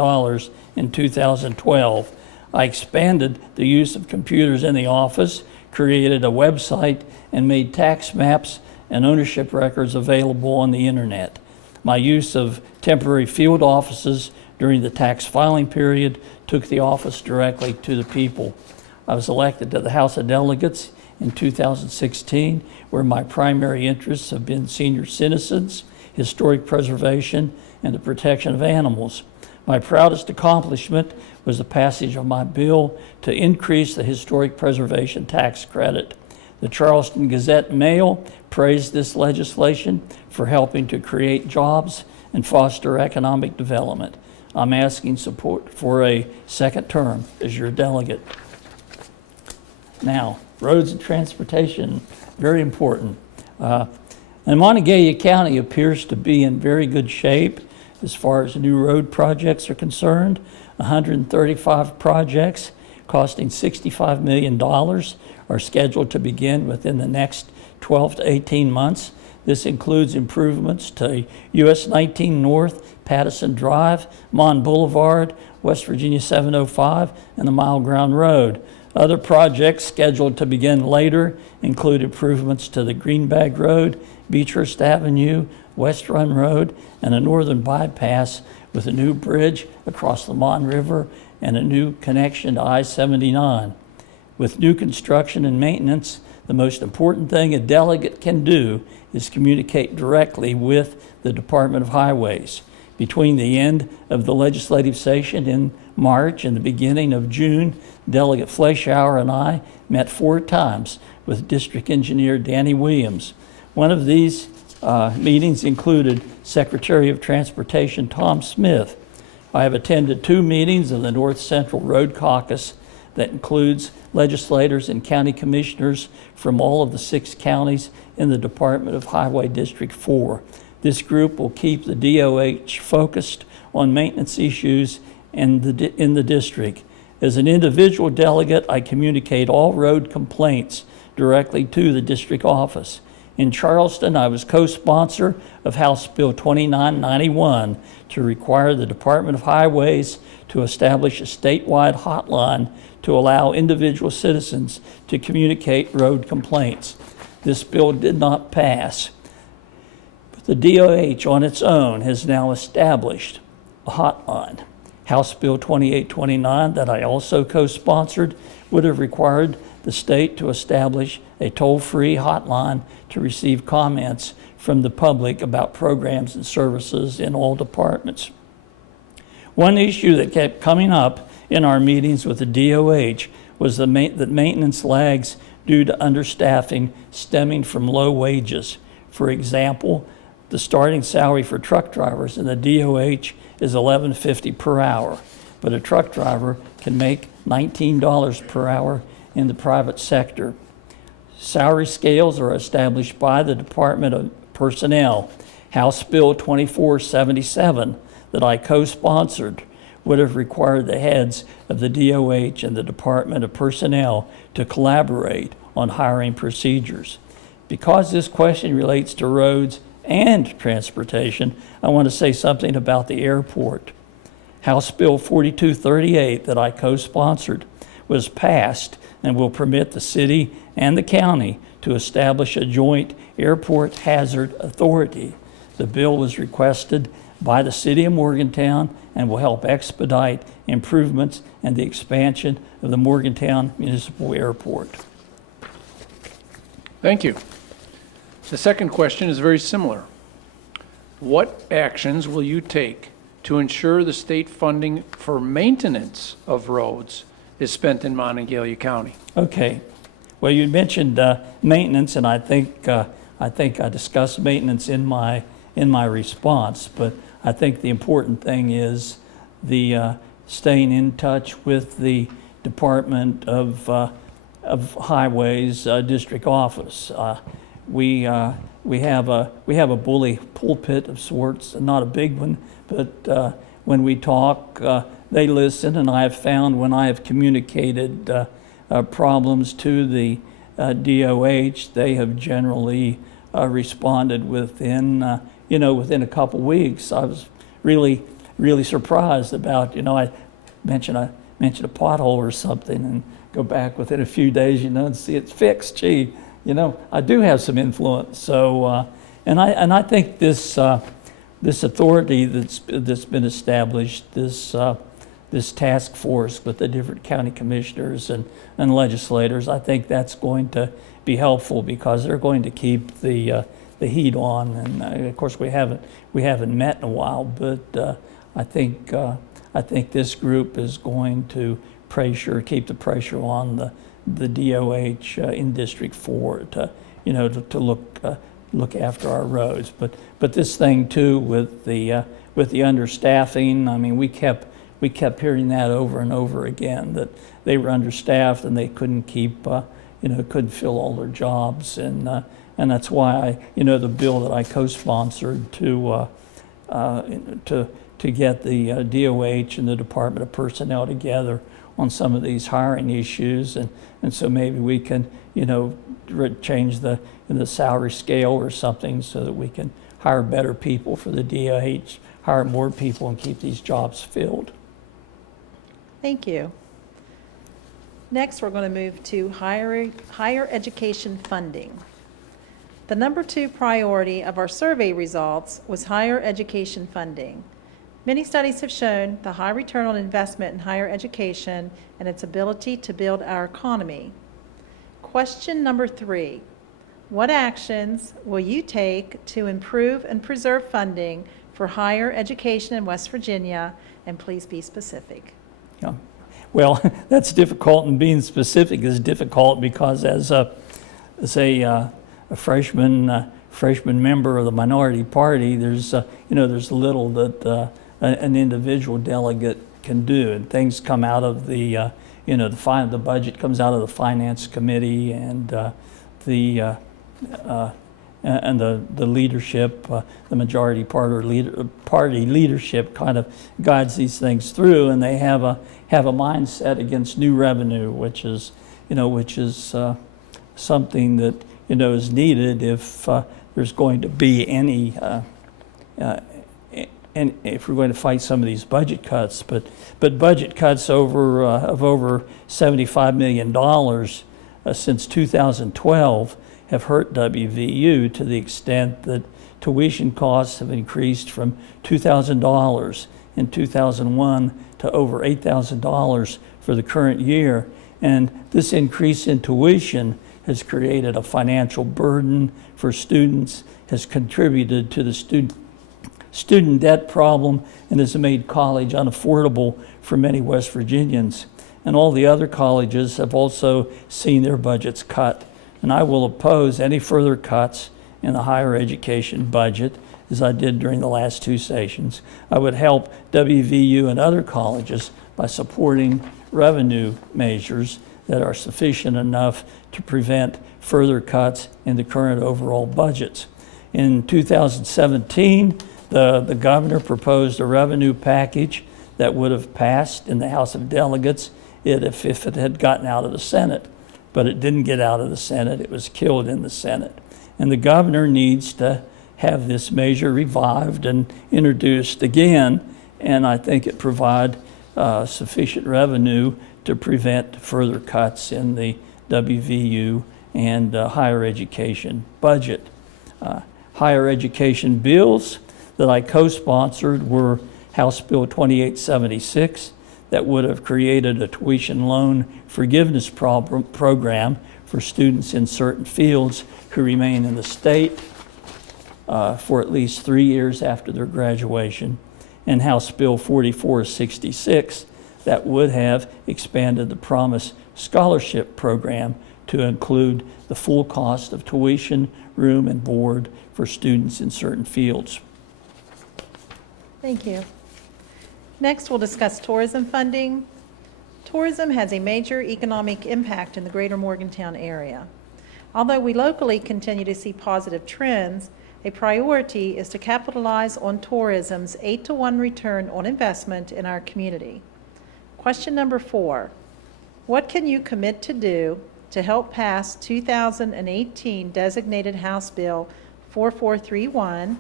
in 2012. I expanded the use of computers in the office, created a website, and made tax maps and ownership records available on the internet. My use of temporary field offices during the tax filing period took the office directly to the people. I was elected to the House of Delegates in 2016, where my primary interests have been senior citizens, historic preservation, and the protection of animals. My proudest accomplishment was the passage of my bill to increase the historic preservation tax credit. The Charleston Gazette-Mail praised this legislation for helping to create jobs and foster economic development. I'm asking support for a second term as your delegate. Now, roads and transportation, very important. And Montague County appears to be in very good shape as far as new road projects are concerned. 135 projects costing $65 million are scheduled to begin within the next 12 to 18 months. This includes improvements to US 19 North, Patterson Drive, Mon Boulevard, West Virginia 705, and the Mile Ground Road. Other projects scheduled to begin later include improvements to the Greenbag Road, Beechhurst Avenue, West Run Road, and a northern bypass with a new bridge across the Mon River and a new connection to I-79. With new construction and maintenance, the most important thing a delegate can do is communicate directly with the Department of Highways. Between the end of the legislative session in March and the beginning of June, Delegate Fleischauer and I met 4 times with District Engineer Danny Williams. One of these meetings included Secretary of Transportation Tom Smith. I have attended 2 meetings of the North Central Road Caucus that includes legislators and county commissioners from all of the 6 counties in the Department of Highway District 4. This group will keep the DOH focused on maintenance issues in the district. As an individual delegate, I communicate all road complaints directly to the district office. In Charleston, I was co-sponsor of House Bill 2991 to require the Department of Highways to establish a statewide hotline to allow individual citizens to communicate road complaints. This bill did not pass. But the DOH on its own has now established a hotline. House Bill 2829 that I also co-sponsored would have required the state to establish a toll-free hotline to receive comments from the public about programs and services in all departments. One issue that kept coming up in our meetings with the DOH was that maintenance lags due to understaffing stemming from low wages. For example, the starting salary for truck drivers in the DOH is $11.50 per hour, but a truck driver can make $19 per hour in the private sector. Salary scales are established by the Department of Personnel. House Bill 2477 that I co-sponsored would have required the heads of the DOH and the Department of Personnel to collaborate on hiring procedures. Because this question relates to roads and transportation, I want to say something about the airport. House Bill 4238 that I co-sponsored was passed and will permit the city and the county to establish a joint airport hazard authority. The bill was requested by the city of Morgantown and will help expedite improvements and the expansion of the Morgantown Municipal Airport. Thank you. The second question is very similar. What actions will you take to ensure the state funding for maintenance of roads is spent in Monongalia County? Okay. Well, you mentioned maintenance, and I think I discussed maintenance in my response. But I think the important thing is the staying in touch with the Department of Highways district office. We have a bully pulpit of sorts, not a big one, but when we talk, they listen, and I have found when I have communicated problems to the DOH, they have generally responded within within a couple weeks. I was really, really surprised about, I mentioned a pothole or something and go back within a few days, and see it's fixed. Gee, I do have some influence. So, and I think this authority that's been established, this task force with the different county commissioners and legislators, I think that's going to be helpful because they're going to keep the heat on. And of course, we haven't met in a while, but I think this group is going to keep the pressure on the DOH in District 4 to look after our roads. But this thing too with the understaffing, I mean, we kept hearing that over and over again, that they were understaffed and they couldn't couldn't fill all their jobs, and that's why the bill that I co-sponsored to get the DOH and the Department of Personnel together on some of these hiring issues, and so maybe we can change the salary scale or something so that we can hire better people for the DOH, hire more people and keep these jobs filled. Thank you. Next, we're going to move to higher education funding. The number 2 priority of our survey results was higher education funding. Many studies have shown the high return on investment in higher education and its ability to build our economy. Question number 3, what actions will you take to improve and preserve funding for higher education in West Virginia? And please be specific. Yeah. Well, that's difficult, and being specific is difficult because as a freshman member of the minority party, there's little that an individual delegate can do, and things come out of the budget comes out of the finance committee, and the leadership, the majority party leadership kind of guides these things through, and they have a mindset against new revenue, which is something that is needed if there's going to be any and if we're going to fight some of these budget cuts, but budget cuts of over $75 million since 2012 have hurt WVU to the extent that tuition costs have increased from $2,000 in 2001 to over $8,000 for the current year. And this increase in tuition has created a financial burden for students, has contributed to the student debt problem, and has made college unaffordable for many West Virginians. And all the other colleges have also seen their budgets cut. And I will oppose any further cuts in the higher education budget, as I did during the last 2 sessions. I would help WVU and other colleges by supporting revenue measures that are sufficient enough to prevent further cuts in the current overall budgets. In 2017, the governor proposed a revenue package that would have passed in the House of Delegates if it had gotten out of the Senate. But it didn't get out of the Senate. It was killed in the Senate. And the governor needs to have this measure revived and introduced again, and I think it provide sufficient revenue to prevent further cuts in the WVU and higher education budget. Higher education bills that I co-sponsored were House Bill 2876 that would have created a tuition loan forgiveness program for students in certain fields who remain in the state for at least 3 years after their graduation, and House Bill 4466 that would have expanded the Promise Scholarship Program to include the full cost of tuition, room, and board for students in certain fields. Thank you. Next, we'll discuss tourism funding. Tourism has a major economic impact in the greater Morgantown area. Although we locally continue to see positive trends, a priority is to capitalize on tourism's 8-to-1 return on investment in our community. Question number 4, what can you commit to do to help pass 2018 designated House Bill 4431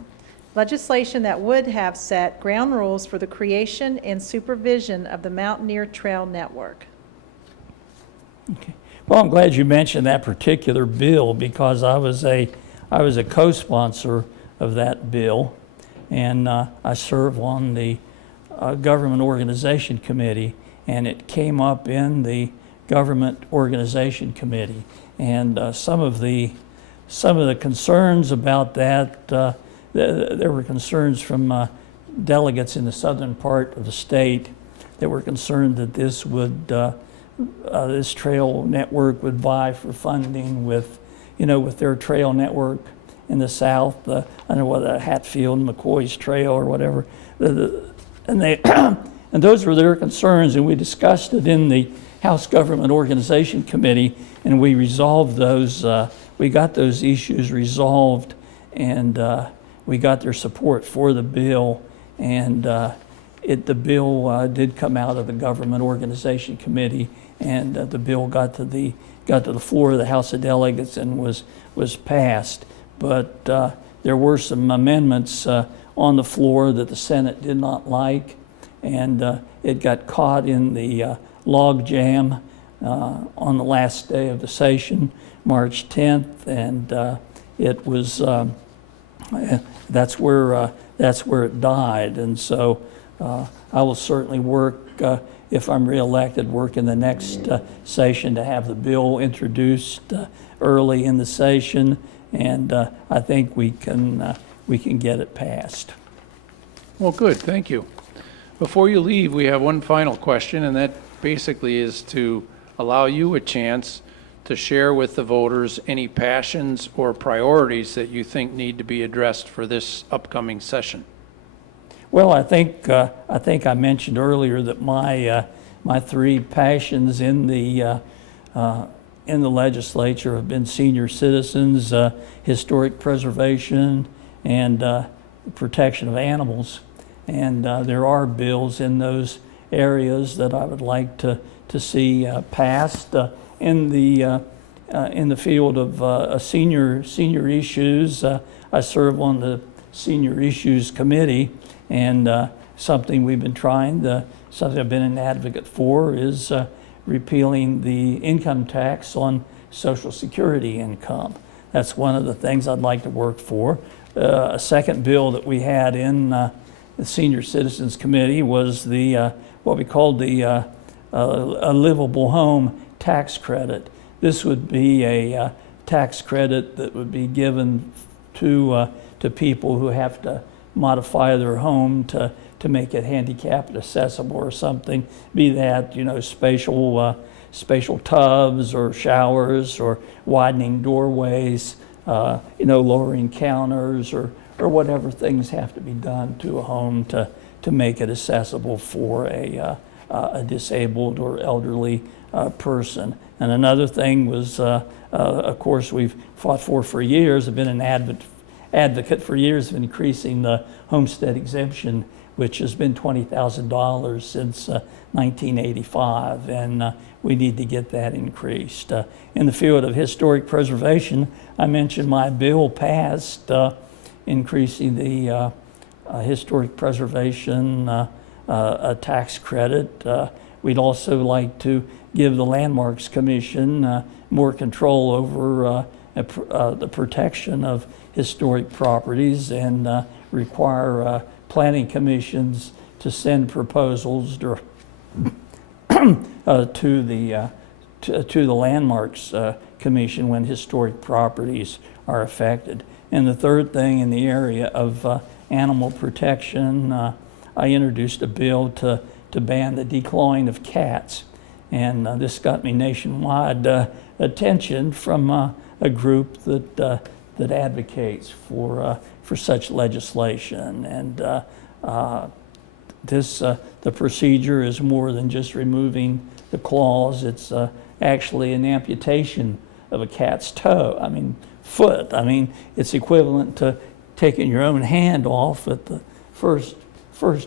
legislation that would have set ground rules for the creation and supervision of the Mountaineer Trail Network. Okay. Well, I'm glad you mentioned that particular bill because I was a co-sponsor of that bill, and I serve on the Government Organization Committee, and it came up in the Government Organization Committee, and some of the concerns about that. There were concerns from delegates in the southern part of the state that were concerned that this would this trail network would vie for funding with their trail network in the south. I don't know whether Hatfield and McCoy's Trail or whatever, and they and those were their concerns, and we discussed it in the House Government Organization Committee, and we resolved those. We got those issues resolved, and we got their support for the bill, and the bill did come out of the Government Organization Committee, and the bill got to the floor of the House of Delegates and was passed. But there were some amendments on the floor that the Senate did not like, and it got caught in the log jam on the last day of the session, March 10th, and it was that's where it died. And so I will certainly work, if I'm reelected, work in the next session to have the bill introduced early in the session, and I think we can get it passed. Well, good, thank you. Before you leave, we have one final question, and that basically is to allow you a chance to share with the voters any passions or priorities that you think need to be addressed for this upcoming session. Well, I think I mentioned earlier that my three passions in the legislature have been senior citizens, historic preservation, and protection of animals. And there are bills in those areas that I would like to see passed in the field of senior issues. I serve on the Senior Issues Committee, and something we've been something I've been an advocate for is repealing the income tax on Social Security income. That's one of the things I'd like to work for. A second bill that we had in the Senior Citizens Committee was the what we called the a livable home tax credit. This would be a tax credit that would be given to people who have to modify their home to make it handicapped accessible or something, be that spatial tubs or showers or widening doorways, lowering counters or whatever things have to be done to a home to make it accessible for a disabled or elderly person. And another thing was, of course, we've fought for years, have been an advocate for years of increasing the homestead exemption, which has been $20,000 since 1985, and we need to get that increased. In the field of historic preservation, I mentioned my bill passed increasing the historic preservation tax credit. We'd also like to give the Landmarks Commission more control over the protection of historic properties and require planning commissions to send proposals to the Landmarks Commission when historic properties are affected. And the third thing in the area of animal protection, I introduced a bill to ban the declawing of cats. And this got me nationwide attention from a group that advocates for such legislation. And the procedure is more than just removing the claws. It's actually an amputation of a cat's foot. It's equivalent to taking your own hand off at the first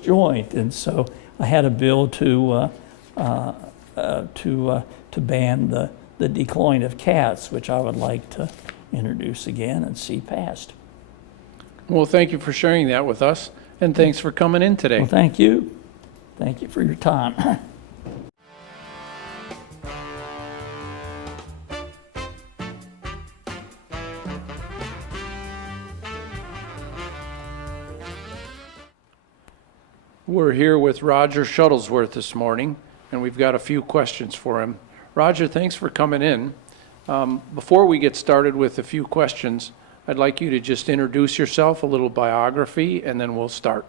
joint. And so I had a bill to ban the declawing of cats, which I would like to introduce again and see passed. Well, thank you for sharing that with us, and thanks for coming in today. Well, thank you. Thank you for your time. We're here with Roger Shuttlesworth this morning, and we've got a few questions for him. Roger, thanks for coming in. Before we get started with a few questions, I'd like you to just introduce yourself, a little biography, and then we'll start.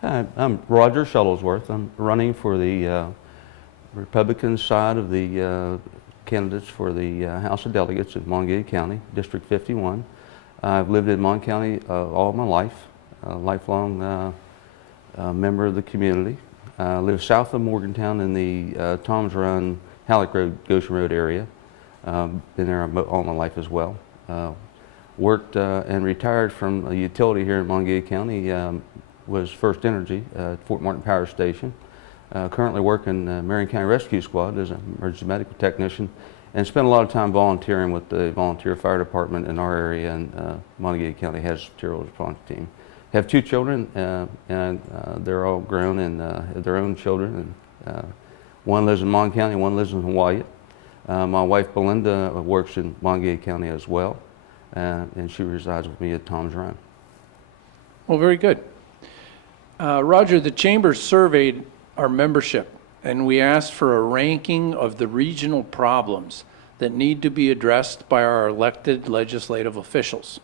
Hi, I'm Roger Shuttlesworth. I'm running for the Republican side of the candidates for the House of Delegates in Montague County, District 51. I've lived in Mon County all my life, a lifelong member of the community. I live south of Morgantown in the Tom's Run, Halleck Road, Goshen Road area. Been there all my life as well. Worked and retired from a utility here in Montague County, was First Energy at Fort Martin Power Station. Currently work in Marion County Rescue Squad as an emergency medical technician, and spent a lot of time volunteering with the volunteer fire department in our area, and Montague County Hazardous Materials Response Team. Have 2 children, and they're all grown and have their own children. And one lives in Mon County, one lives in Hawaii. My wife Belinda works in Montague County as well, and she resides with me at Tom's Run. Well, very good. Roger, the Chamber surveyed our membership, and we asked for a ranking of the regional problems that need to be addressed by our elected legislative officials.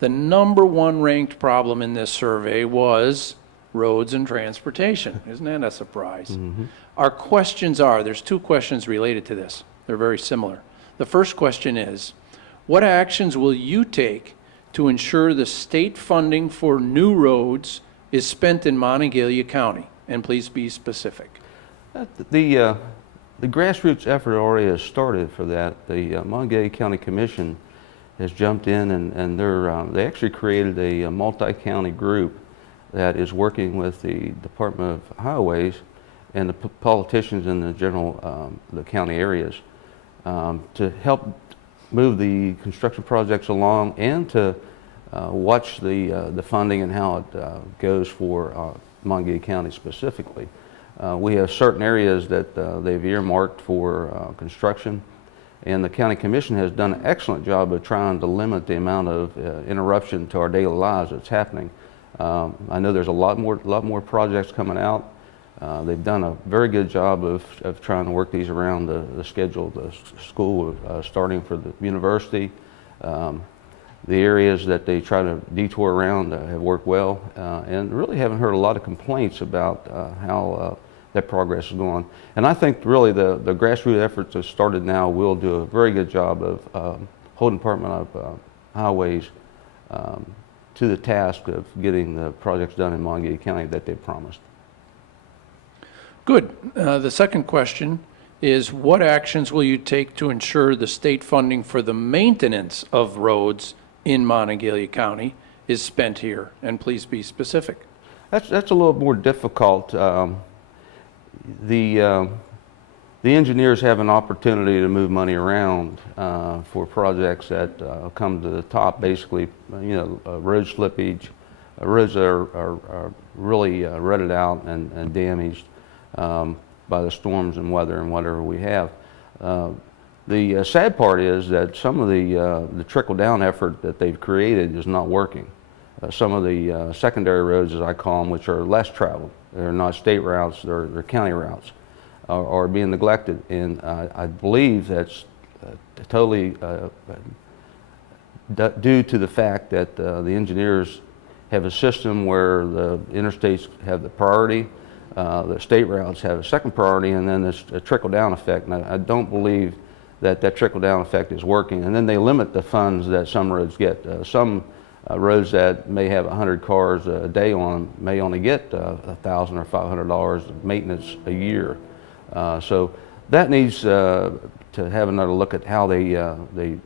The #1 ranked problem in this survey was roads and transportation. Isn't that a surprise? Mm-hmm. Our questions are, there's 2 questions related to this. They're very similar. The first question is, what actions will you take to ensure the state funding for new roads is spent in Monongalia County? And please be specific. The grassroots effort already has started for that. The Montague County Commission has jumped in, and they actually created a multi-county group that is working with the Department of Highways and the politicians in the general the county areas to help move the construction projects along, and to watch the funding and how it goes for Montague County specifically. We have certain areas that they've earmarked for construction, and the County Commission has done an excellent job of trying to limit the amount of interruption to our daily lives that's happening. I know there's a lot more projects coming out. They've done a very good job of trying to work these around the schedule, the school starting for the university. The areas that they try to detour around have worked well, and really haven't heard a lot of complaints about how that progress is going. And I think really the grassroots efforts that started now will do a very good job of holding Department of Highways to the task of getting the projects done in Montague County that they promised. Good. The second question is, what actions will you take to ensure the state funding for the maintenance of roads in Monongalia County is spent here? And please be specific. That's a little more difficult. The engineers have an opportunity to move money around for projects that come to the top. Basically, road slippage, roads are really rutted out and damaged by the storms and weather and whatever we have. The sad part is that some of the trickle-down effort that they've created is not working. Some of the secondary roads, as I call them, which are less traveled, they're not state routes, they're county routes, are being neglected. And I believe that's totally due to the fact that the engineers have a system where the interstates have the priority, the state routes have a second priority, and then there's a trickle-down effect. And I don't believe that trickle-down effect is working. And then they limit the funds that some roads get. Some roads that may have 100 cars a day on them may only get $1,000 or $500 of maintenance a year. So that needs to have another look at how they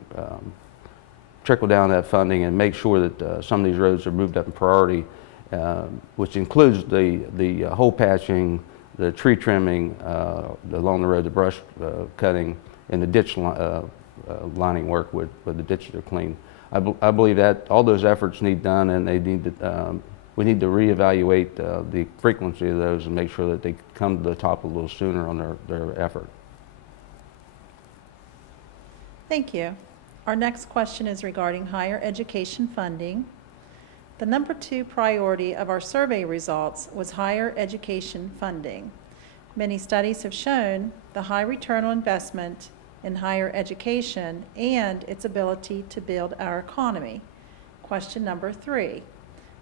trickle down that funding and make sure that some of these roads are moved up in priority, which includes the hole patching, the tree trimming along the road, the brush cutting, and the ditch lining work with the ditches are clean. I believe that all those efforts need done, and they need to, we need to reevaluate the frequency of those and make sure that they come to the top a little sooner on their effort. Thank you. Our next question is regarding higher education funding. The number 2 priority of our survey results was higher education funding. Many studies have shown the high return on investment in higher education and its ability to build our economy. Question number 3,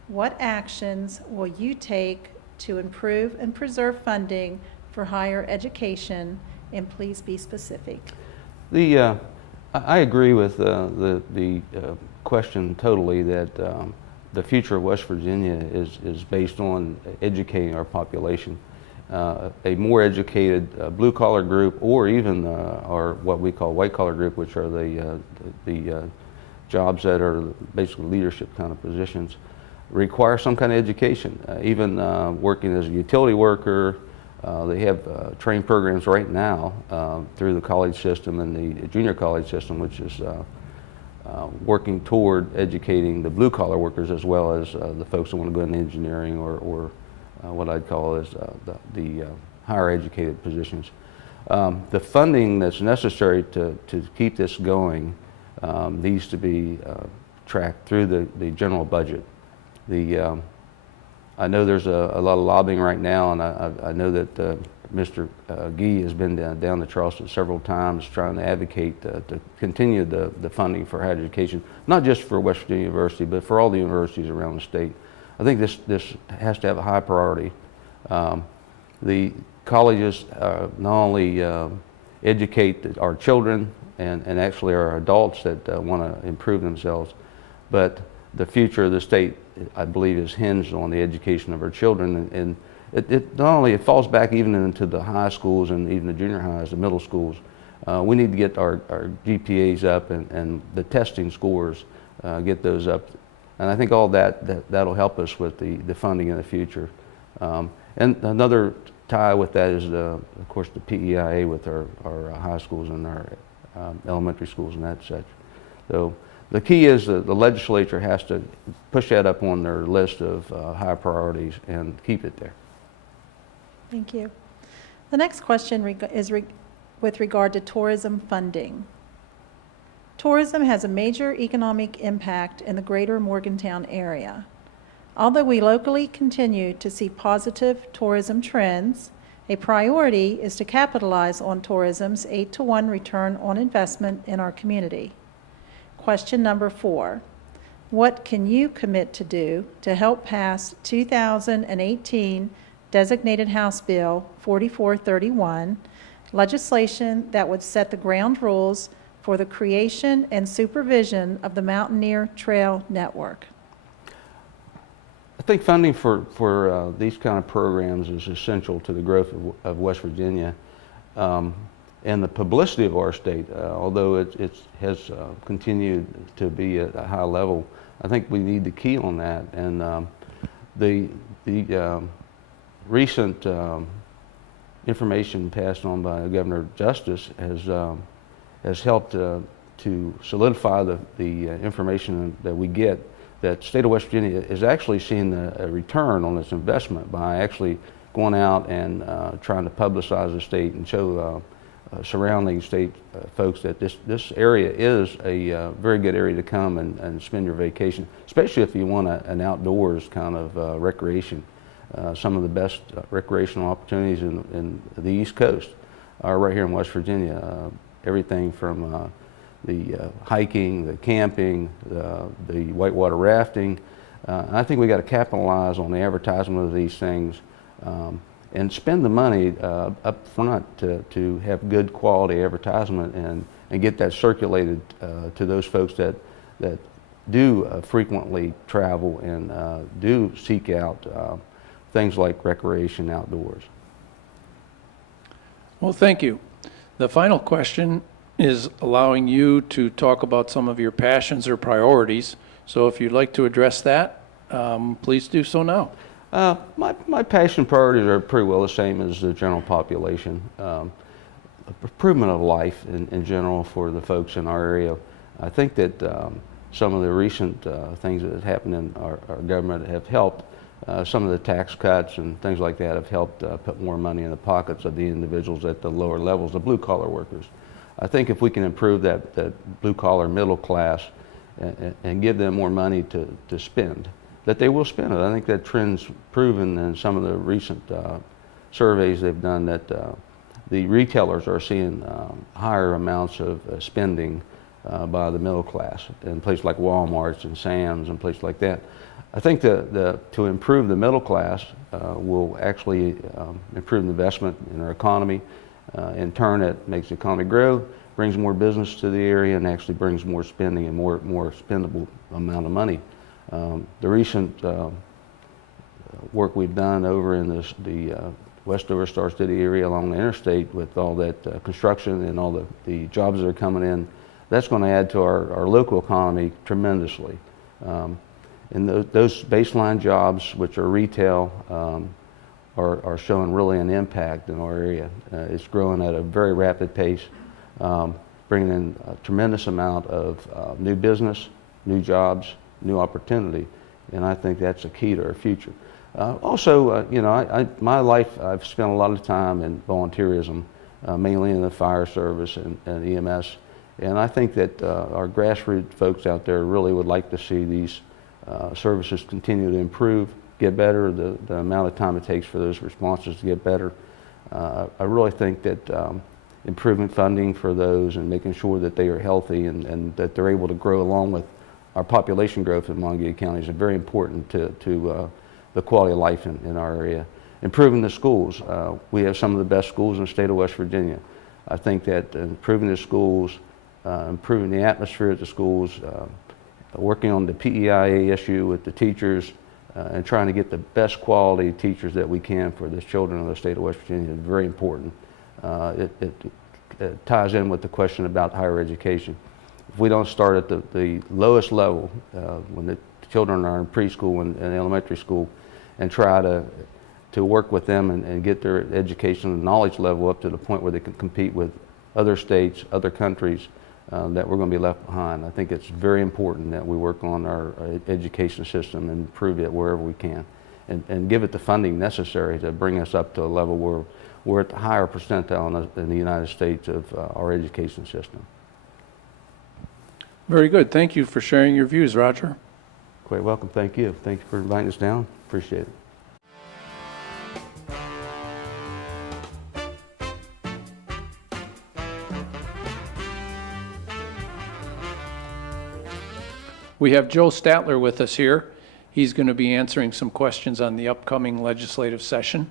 what actions will you take to improve and preserve funding for higher education, and please be specific? I agree with the question totally, that the future of West Virginia is based on educating our population. A more educated blue-collar group, or even our what we call white-collar group, which are the jobs that are basically leadership kind of positions, require some kind of education. Even working as a utility worker, they have training programs right now through the college system and the junior college system, which is working toward educating the blue-collar workers as well as the folks that want to go into engineering or what I'd call is the higher educated positions. The funding that's necessary to keep this going needs to be tracked through the general budget. I know there's a lot of lobbying right now, and I know that Mr. Gee has been down to Charleston several times trying to advocate to continue the funding for higher education, not just for West Virginia University, but for all the universities around the state. I think this has to have a high priority. The colleges not only educate our children and actually our adults that want to improve themselves, but the future of the state, I believe, is hinged on the education of our children. And it not only, it falls back even into the high schools and even the junior highs, the middle schools. We need to get our GPAs up and the testing scores, get those up. And I think all that'll help us with the funding in the future. And another tie with that is, of course, the PEIA with our high schools and our elementary schools and that such. So the key is that the legislature has to push that up on their list of high priorities and keep it there. Thank you. The next question is with regard to tourism funding. Tourism has a major economic impact in the greater Morgantown area. Although we locally continue to see positive tourism trends, a priority is to capitalize on tourism's 8-to-1 return on investment in our community. Question number 4, what can you commit to do to help pass 2018 Designated House Bill 4431, legislation that would set the ground rules for the creation and supervision of the Mountaineer Trail Network? I think funding for these kind of programs is essential to the growth of West Virginia and the publicity of our state. Although it has continued to be at a high level, I think we need to key on that. And the recent information passed on by Governor Justice has helped to solidify the information that we get, that the state of West Virginia is actually seeing a return on its investment by actually going out and trying to publicize the state and show surrounding state folks that this area is a very good area to come and spend your vacation, especially if you want an outdoors kind of recreation. Some of the best recreational opportunities in the East Coast are right here in West Virginia. Everything from the hiking, the camping, the whitewater rafting. And I think we got to capitalize on the advertisement of these things and spend the money up front to have good quality advertisement and get that circulated to those folks that do frequently travel and do seek out things like recreation outdoors. Well, thank you. The final question is allowing you to talk about some of your passions or priorities. So if you'd like to address that, please do so now. My passion priorities are pretty well the same as the general population. improvement of life in general for the folks in our area. I think that some of the recent things that have happened in our government have helped. Some of the tax cuts and things like that have helped put more money in the pockets of the individuals at the lower levels, the blue-collar workers. I think if we can improve that blue-collar middle class and give them more money to spend, that they will spend it. I think that trend's proven in some of the recent surveys they've done that the retailers are seeing higher amounts of spending by the middle class in places like Walmart's and Sam's and places like that. I think to improve the middle class will actually improve investment in our economy. In turn, it makes the economy grow, brings more business to the area, and actually brings more spending and more spendable amount of money. The recent work we've done over in the Westover Star City area along the interstate with all that construction and all the jobs that are coming in, that's going to add to our local economy tremendously. And those baseline jobs, which are retail, are showing really an impact in our area. It's growing at a very rapid pace, bringing in a tremendous amount of new business, new jobs, new opportunity, and I think that's a key to our future. Also, you know, my life, I've spent a lot of time in volunteerism, mainly in the fire service and EMS, and I think that our grassroots folks out there really would like to see these services continue to improve, get better, the amount of time it takes for those responses to get better. I really think that improving funding for those and making sure that they are healthy and that they're able to grow along with our population growth in Montague County is very important to the quality of life in our area. Improving the schools. We have some of the best schools in the state of West Virginia. I think that improving the schools, improving the atmosphere at the schools, working on the PEIA issue with the teachers, and trying to get the best quality teachers that we can for the children of the state of West Virginia is very important. It ties in with the question about higher education. If we don't start at the lowest level, when the children are in preschool and elementary school, and try to work with them and get their education and knowledge level up to the point where they can compete with other states, other countries, that we're going to be left behind. I think it's very important that we work on our education system and improve it wherever we can, and give it the funding necessary to bring us up to a level where we're at the higher percentile in the United States of our education system. Very good. Thank you for sharing your views, Roger. Quite welcome. Thank you. Thank you for inviting us down. Appreciate it. We have Joe Statler with us here. He's going to be answering some questions on the upcoming legislative session.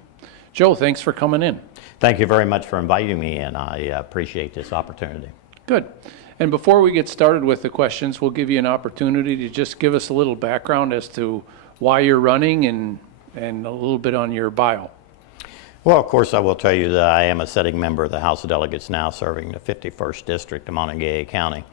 Joe, thanks for coming in. Thank you very much for inviting me in. I appreciate this opportunity. Good. And before we get started with the questions, we'll give you an opportunity to just give us a little background as to why you're running and a little bit on your bio. Well, of course, I will tell you that I am a sitting member of the House of Delegates now, serving the 51st District of Montague County.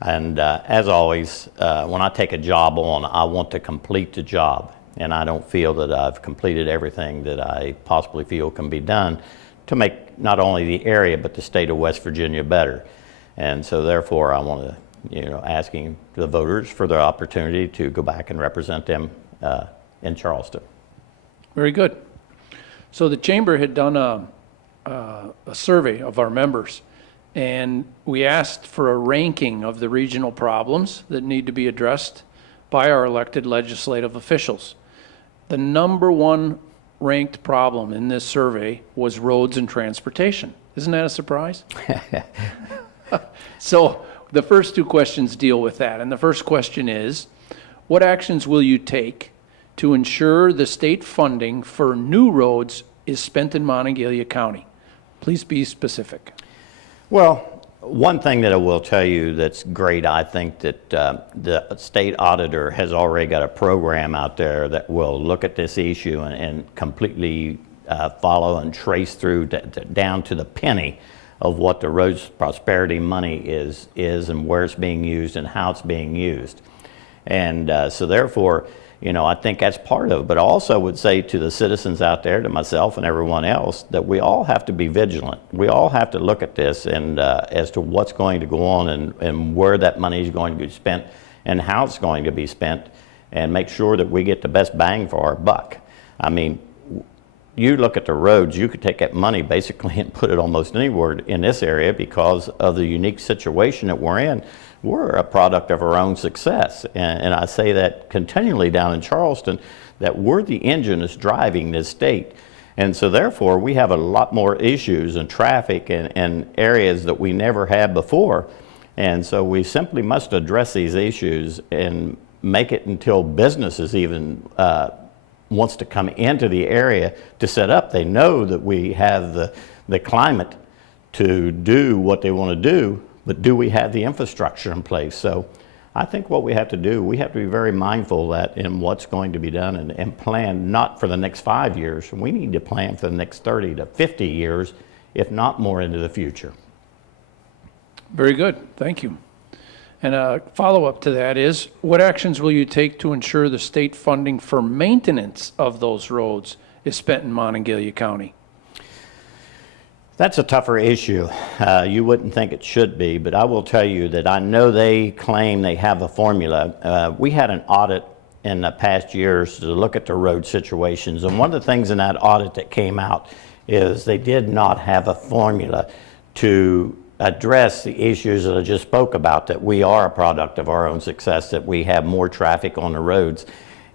And as always, when I take a job on, I want to complete the job. And I don't feel that I've completed everything that I possibly feel can be done to make not only the area, but the state of West Virginia better. And so therefore, I want to, asking the voters for the opportunity to go back and represent them in Charleston. Very good. So the Chamber had done a survey of our members, and we asked for a ranking of the regional problems that need to be addressed by our elected legislative officials. The number one ranked problem in this survey was roads and transportation. Isn't that a surprise? So the first two questions deal with that. And the first question is, what actions will you take to ensure the state funding for new roads is spent in Monongalia County? Please be specific. Well, one thing that I will tell you that's great, I think that the state auditor has already got a program out there that will look at this issue and completely follow and trace through down to the penny of what the roads prosperity money is and where it's being used and how it's being used. And so therefore, I think that's part of it. But I also would say to the citizens out there, to myself and everyone else, that we all have to be vigilant. We all have to look at this and as to what's going to go on and where that money is going to be spent and how it's going to be spent, and make sure that we get the best bang for our buck. I mean, you look at the roads, you could take that money basically and put it almost anywhere in this area because of the unique situation that we're in. We're a product of our own success. And I say that continually down in Charleston, that we're the engine that's driving this state. And so therefore, we have a lot more issues and traffic and areas that we never had before. And so we simply must address these issues and make it until businesses even wants to come into the area to set up. They know that we have the climate to do what they want to do, but do we have the infrastructure in place? So I think what we have to do, we have to be very mindful that in what's going to be done and plan not for the next 5 years. We need to plan for the next 30 to 50 years, if not more into the future. Very good, thank you. And a follow-up to that is, what actions will you take to ensure the state funding for maintenance of those roads is spent in Monongalia County? That's a tougher issue. You wouldn't think it should be, but I will tell you that I know they claim they have a formula. We had an audit in the past years to look at the road situations, and one of the things in that audit that came out is they did not have a formula to address the issues that I just spoke about, that we are a product of our own success, that we have more traffic on the roads.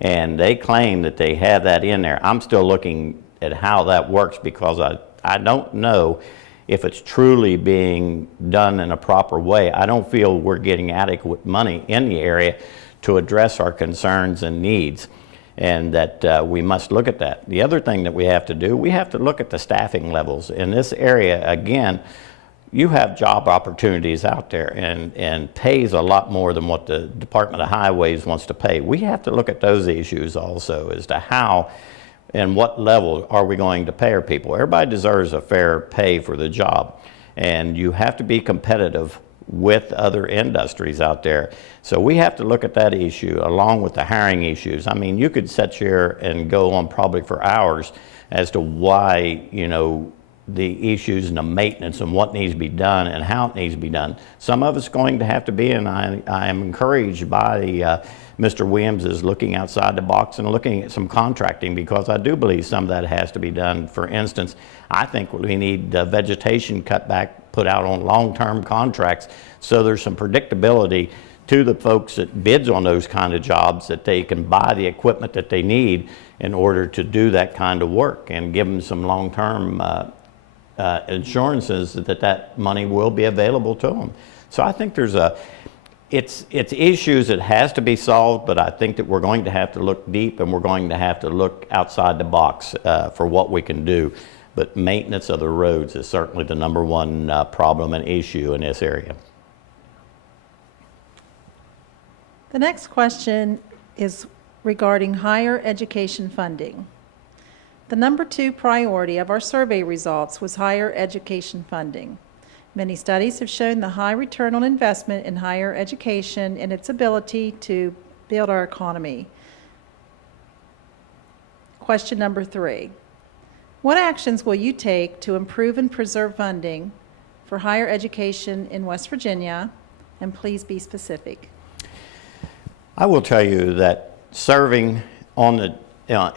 And they claim that they have that in there. I'm still looking at how that works because I don't know if it's truly being done in a proper way. I don't feel we're getting adequate money in the area to address our concerns and needs, and that we must look at that. The other thing that we have to do, we have to look at the staffing levels. In this area, again, you have job opportunities out there and pays a lot more than what the Department of Highways wants to pay. We have to look at those issues also as to how and what level are we going to pay our people. Everybody deserves a fair pay for the job, and you have to be competitive with other industries out there. So we have to look at that issue along with the hiring issues. I mean, you could sit here and go on probably for hours as to why, the issues and the maintenance and what needs to be done and how it needs to be done. Some of it's going to have to be, and I am encouraged by Mr. Williams is looking outside the box and looking at some contracting, because I do believe some of that has to be done. For instance, I think we need vegetation cut back, put out on long-term contracts, so there's some predictability to the folks that bids on those kind of jobs, that they can buy the equipment that they need in order to do that kind of work, and give them some long-term assurances that money will be available to them. So I think there's it's issues that has to be solved, but I think that we're going to have to look deep, and we're going to have to look outside the box for what we can do. But maintenance of the roads is certainly the number one problem and issue in this area. The next question is regarding higher education funding. The number 2 priority of our survey results was higher education funding. Many studies have shown the high return on investment in higher education and its ability to build our economy. Question number 3. What actions will you take to improve and preserve funding for higher education in West Virginia? And please be specific. I will tell you that serving on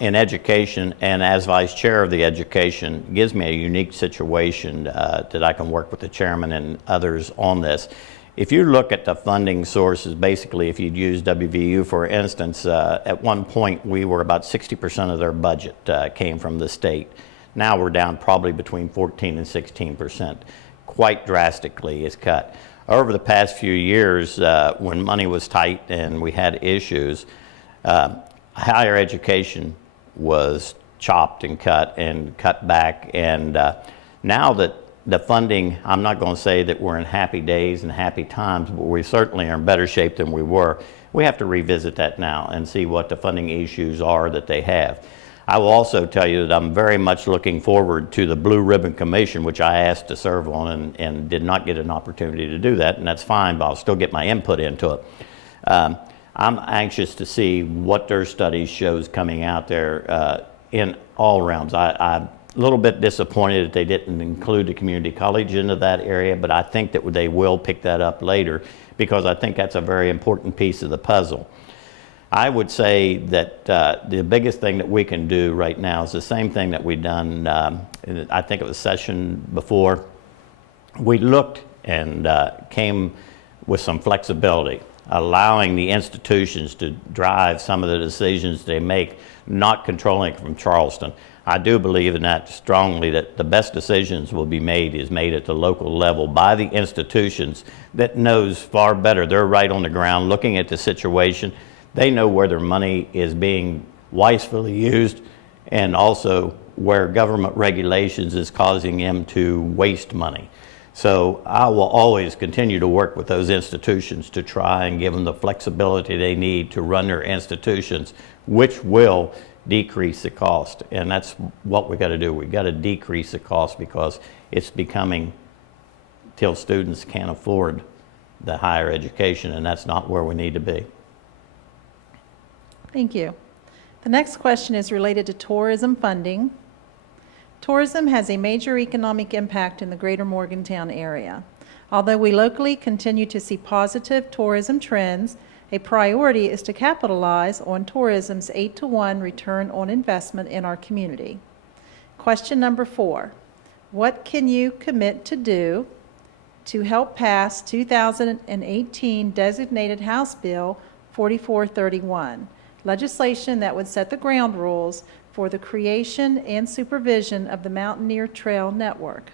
in education and as vice chair of the education gives me a unique situation that I can work with the chairman and others on this. If you look at the funding sources, basically if you'd use WVU for instance, at one point we were about 60% of their budget came from the state. Now we're down probably between 14 and 16%. Quite drastically is cut. Over the past few years, when money was tight and we had issues, higher education was chopped and cut back, and now that the funding, I'm not going to say that we're in happy days and happy times, but we certainly are in better shape than we were. We have to revisit that now and see what the funding issues are that they have. I will also tell you that I'm very much looking forward to the Blue Ribbon Commission, which I asked to serve on and did not get an opportunity to do that, and that's fine, but I'll still get my input into it. I'm anxious to see what their study shows coming out there in all realms. I'm a little bit disappointed that they didn't include the community college into that area, but I think that they will pick that up later because I think that's a very important piece of the puzzle. I would say that the biggest thing that we can do right now is the same thing that we've done, I think it was session before. We looked and came with some flexibility, allowing the institutions to drive some of the decisions they make, not controlling it from Charleston. I do believe in that strongly, that the best decisions will be made at the local level by the institutions that knows far better. They're right on the ground looking at the situation. They know where their money is being wisely used and also where government regulations is causing them to waste money. So I will always continue to work with those institutions to try and give them the flexibility they need to run their institutions, which will decrease the cost. And that's what we got to do. We got to decrease the cost because it's becoming till students can't afford the higher education, and that's not where we need to be. Thank you. The next question is related to tourism funding. Tourism has a major economic impact in the greater Morgantown area. Although we locally continue to see positive tourism trends, a priority is to capitalize on tourism's 8-to-1 return on investment in our community. Question number 4. What can you commit to do to help pass 2018 designated House Bill 4431, legislation that would set the ground rules for the creation and supervision of the Mountaineer Trail Network?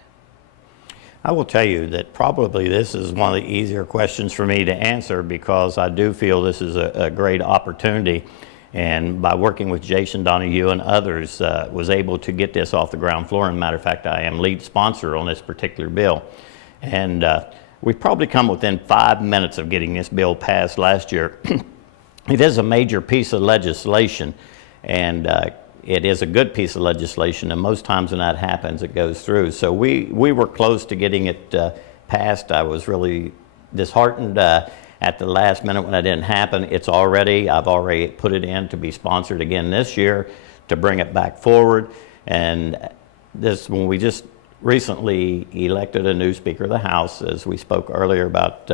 I will tell you that probably this is one of the easier questions for me to answer because I do feel this is a great opportunity, and by working with Jason Donahue and others was able to get this off the ground floor. And matter of fact, I am lead sponsor on this particular bill, and we've probably come within 5 minutes of getting this bill passed last year. It is a major piece of legislation, and it is a good piece of legislation, and most times when that happens, it goes through. So we were close to getting it passed. I was really disheartened at the last minute when that didn't happen. I've already put it in to be sponsored again this year to bring it back forward. And when we just recently elected a new Speaker of the House, as we spoke earlier about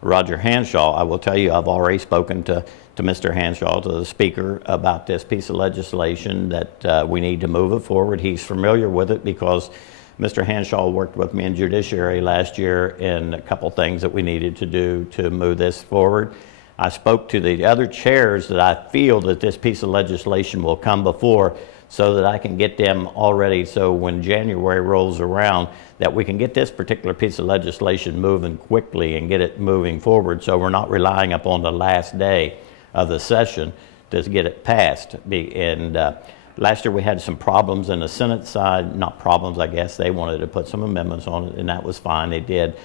Roger Hanshaw, I will tell you I've already spoken to Mr. Hanshaw, to the Speaker, about this piece of legislation that we need to move it forward. He's familiar with it because Mr. Hanshaw worked with me in Judiciary last year in a couple things that we needed to do to move this forward. I spoke to the other chairs that I feel that this piece of legislation will come before so that I can get them already, so when January rolls around, that we can get this particular piece of legislation moving quickly and get it moving forward, so we're not relying upon the last day of the session to get it passed. And last year we had some problems in the Senate side, not problems, I guess. They wanted to put some amendments on it, and that was fine. They did.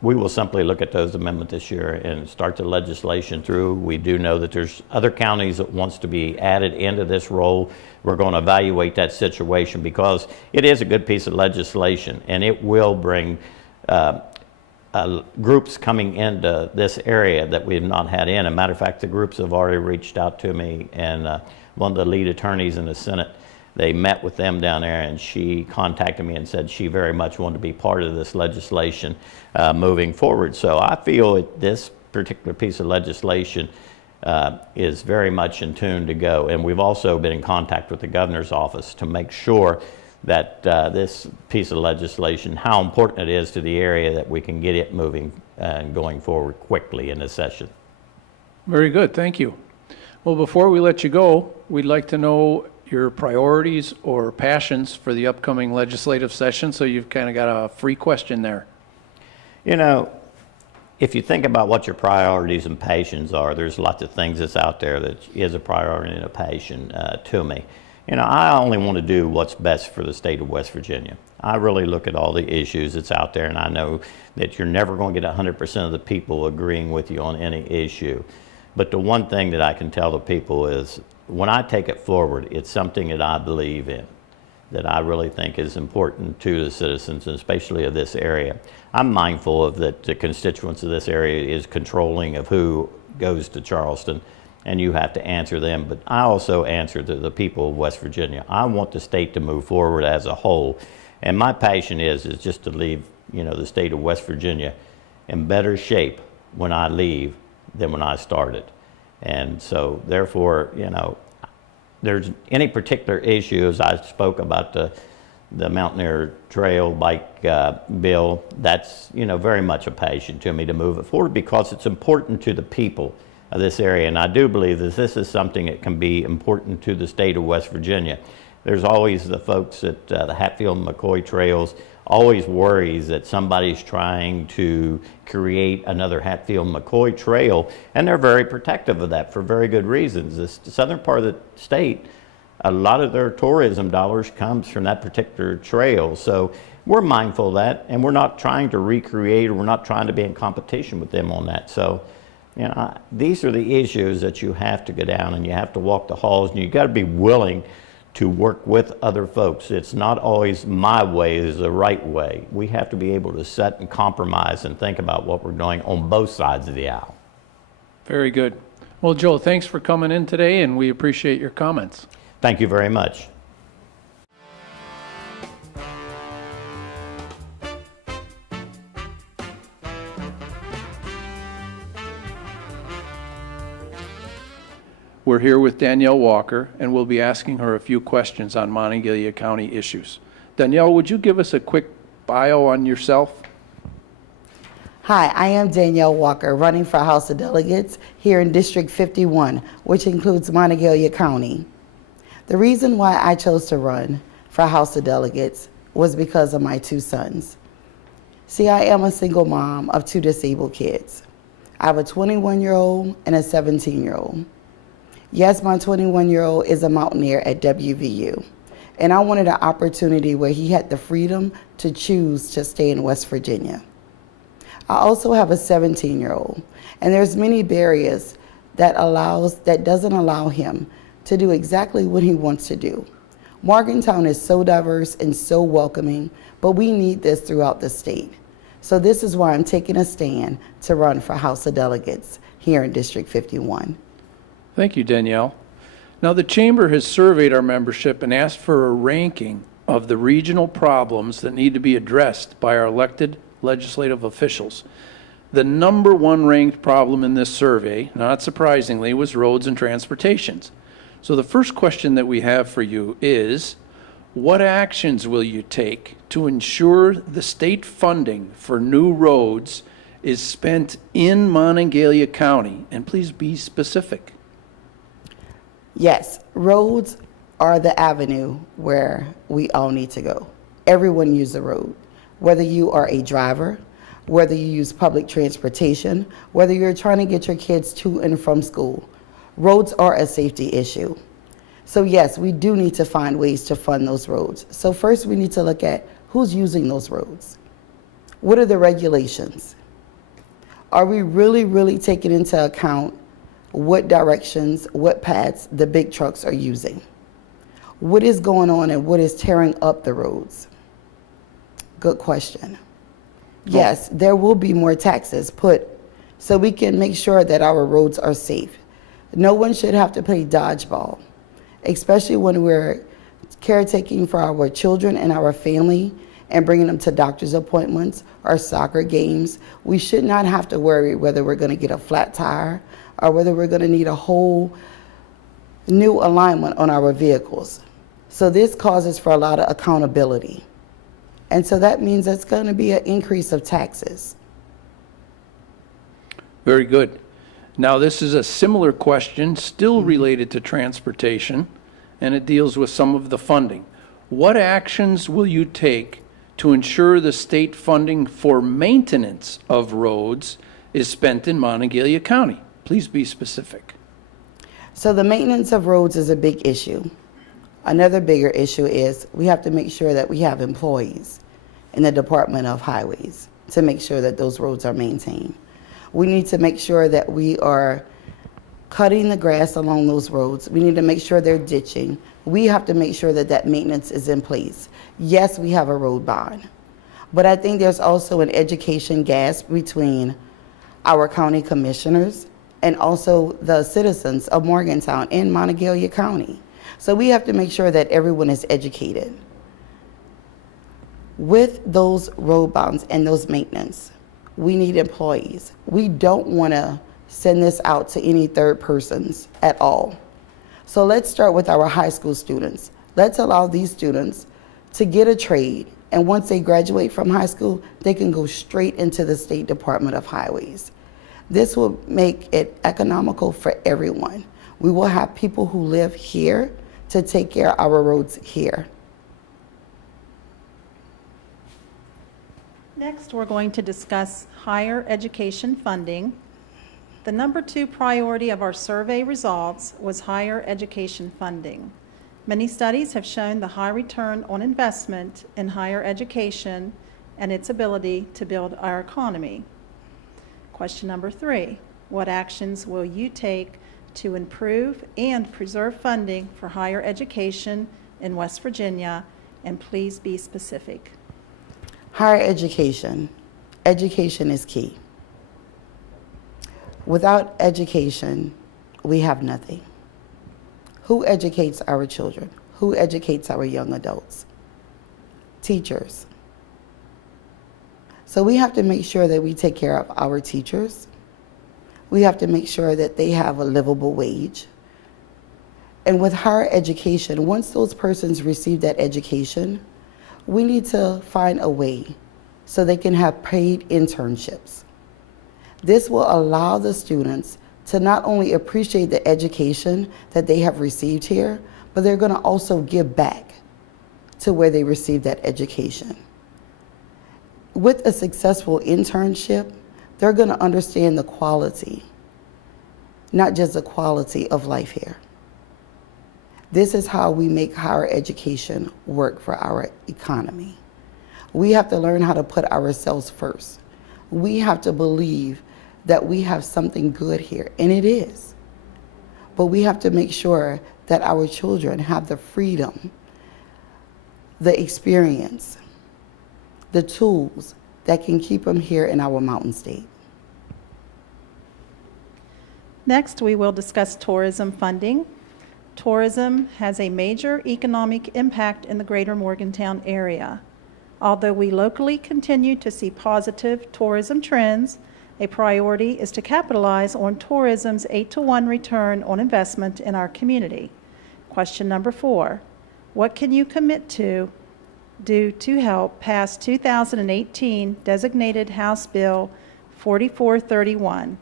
We will simply look at those amendments this year and start the legislation through. We do know that there's other counties that wants to be added into this role. We're going to evaluate that situation because it is a good piece of legislation, and it will bring groups coming into this area that we have not had in. As a matter of fact, the groups have already reached out to me, and one of the lead attorneys in the Senate, they met with them down there, and she contacted me and said she very much wanted to be part of this legislation moving forward. So I feel that this particular piece of legislation is very much in tune to go. And we've also been in contact with the governor's office to make sure that this piece of legislation, how important it is to the area, that we can get it moving and going forward quickly in this session. Very good, thank you. Well, before we let you go, we'd like to know your priorities or passions for the upcoming legislative session, so you've kind of got a free question there. You know, if you think about what your priorities and passions are, there's lots of things that's out there that is a priority and a passion to me. You know, I only want to do what's best for the state of West Virginia. I really look at all the issues that's out there, and I know that you're never going to get 100% of the people agreeing with you on any issue. But the one thing that I can tell the people is when I take it forward, it's something that I believe in, that I really think is important to the citizens, and especially of this area. I'm mindful of that the constituents of this area is controlling of who goes to Charleston, and you have to answer them. But I also answer to the people of West Virginia. I want the state to move forward as a whole, and my passion is just to leave, the state of West Virginia in better shape when I leave than when I started. And so therefore, there's any particular issues, I spoke about the Mountaineer Trail bike bill, that's very much a passion to me to move it forward because it's important to the people of this area. And I do believe that this is something that can be important to the state of West Virginia. There's always the folks at the Hatfield and McCoy Trails always worries that somebody's trying to create another Hatfield and McCoy Trail, and they're very protective of that for very good reasons. The southern part of the state, a lot of their tourism dollars comes from that particular trail. So we're mindful of that, and we're not trying to recreate, or we're not trying to be in competition with them on that. So, these are the issues that you have to go down, and you have to walk the halls, and you got to be willing to work with other folks. It's not always my way is the right way. We have to be able to set and compromise and think about what we're doing on both sides of the aisle. Very good. Well, Joe, thanks for coming in today, and we appreciate your comments. Thank you very much. We're here with Danielle Walker, and we'll be asking her a few questions on Monongalia County issues. Danielle, would you give us a quick bio on yourself? Hi, I am Danielle Walker, running for House of Delegates here in District 51, which includes Monongalia County. The reason why I chose to run for House of Delegates was because of my two sons. See, I am a single mom of two disabled kids. I have a 21-year-old and a 17-year-old. Yes, my 21-year-old is a mountaineer at WVU, and I wanted an opportunity where he had the freedom to choose to stay in West Virginia. I also have a 17-year-old, and there's many barriers that doesn't allow him to do exactly what he wants to do. Morgantown is so diverse and so welcoming, but we need this throughout the state. So this is why I'm taking a stand to run for House of Delegates here in District 51. Thank you, Danielle. Now, the Chamber has surveyed our membership and asked for a ranking of the regional problems that need to be addressed by our elected legislative officials. The number one ranked problem in this survey, not surprisingly, was roads and transportations. So the first question that we have for you is, what actions will you take to ensure the state funding for new roads is spent in Monongalia County? And please be specific. Yes, roads are the avenue where we all need to go. Everyone uses a road, whether you are a driver, whether you use public transportation, whether you're trying to get your kids to and from school. Roads are a safety issue. So yes, we do need to find ways to fund those roads. So first we need to look at who's using those roads. What are the regulations? Are we really taking into account what directions, what paths the big trucks are using? What is going on and what is tearing up the roads? Good question. Yes, there will be more taxes put so we can make sure that our roads are safe. No one should have to play dodgeball, especially when we're caretaking for our children and our family and bringing them to doctor's appointments or soccer games. We should not have to worry whether we're going to get a flat tire or whether we're going to need a whole new alignment on our vehicles. So this causes for a lot of accountability. And so that means it's going to be an increase of taxes. Very good. Now, this is a similar question, still related to transportation, and it deals with some of the funding. What actions will you take to ensure the state funding for maintenance of roads is spent in Monongalia County? Please be specific. So the maintenance of roads is a big issue. Another bigger issue is we have to make sure that we have employees in the Department of Highways to make sure that those roads are maintained. We need to make sure that we are cutting the grass along those roads. We need to make sure they're ditching. We have to make sure that that maintenance is in place. Yes, we have a road bond, but I think there's also an education gap between our county commissioners and also the citizens of Morgantown and Monongalia County. So we have to make sure that everyone is educated. With those road bounds and those maintenance, we need employees. We don't want to send this out to any third persons at all. So let's start with our high school students. Let's allow these students to get a trade, and once they graduate from high school, they can go straight into the State Department of Highways. This will make it economical for everyone. We will have people who live here to take care of our roads here. Next, we're going to discuss higher education funding. The number 2 priority of our survey results was higher education funding. Many studies have shown the high return on investment in higher education and its ability to build our economy. Question number 3, what actions will you take to improve and preserve funding for higher education in West Virginia? And please be specific. Higher education. Education is key. Without education, we have nothing. Who educates our children? Who educates our young adults? Teachers. So we have to make sure that we take care of our teachers. We have to make sure that they have a livable wage. And with higher education, once those persons receive that education, we need to find a way so they can have paid internships. This will allow the students to not only appreciate the education that they have received here, but they're going to also give back to where they received that education. With a successful internship, they're going to understand the quality, not just the quality of life here. This is how we make higher education work for our economy. We have to learn how to put ourselves first. We have to believe that we have something good here, and it is. But we have to make sure that our children have the freedom, the experience, the tools that can keep them here in our mountain state. Next, we will discuss tourism funding. Tourism has a major economic impact in the greater Morgantown area. Although we locally continue to see positive tourism trends, a priority is to capitalize on tourism's 8-to-1 return on investment in our community. Question number 4, what can you commit to do to help pass 2018 designated House Bill 4431,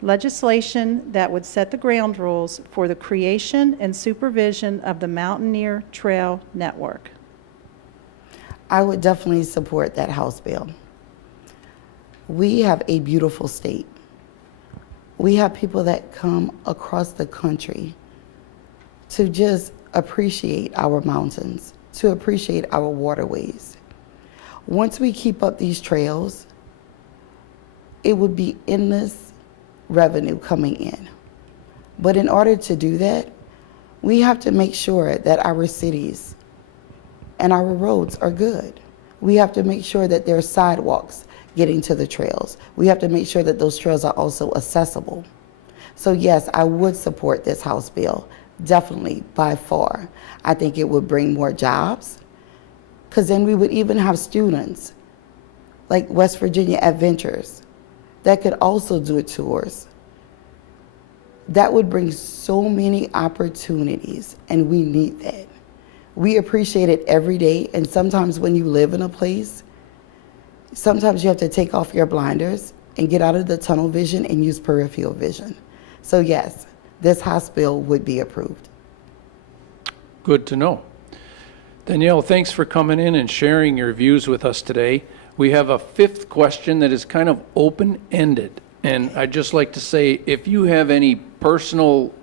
legislation that would set the ground rules for the creation and supervision of the Mountaineer Trail Network? I would definitely support that House bill. We have a beautiful state. We have people that come across the country to just appreciate our mountains, to appreciate our waterways. Once we keep up these trails, it would be endless revenue coming in. But in order to do that, we have to make sure that our cities and our roads are good. We have to make sure that there are sidewalks getting to the trails. We have to make sure that those trails are also accessible. So yes, I would support this House bill, definitely, by far. I think it would bring more jobs, because then we would even have students like West Virginia Adventures that could also do tours. That would bring so many opportunities, and we need that. We appreciate it every day, and sometimes when you live in a place, sometimes you have to take off your blinders and get out of the tunnel vision and use peripheral vision. So yes, this House bill would be approved. Good to know. Danielle, thanks for coming in and sharing your views with us today. We have a 5th question that is kind of open-ended. And I'd just like to say, if you have any personal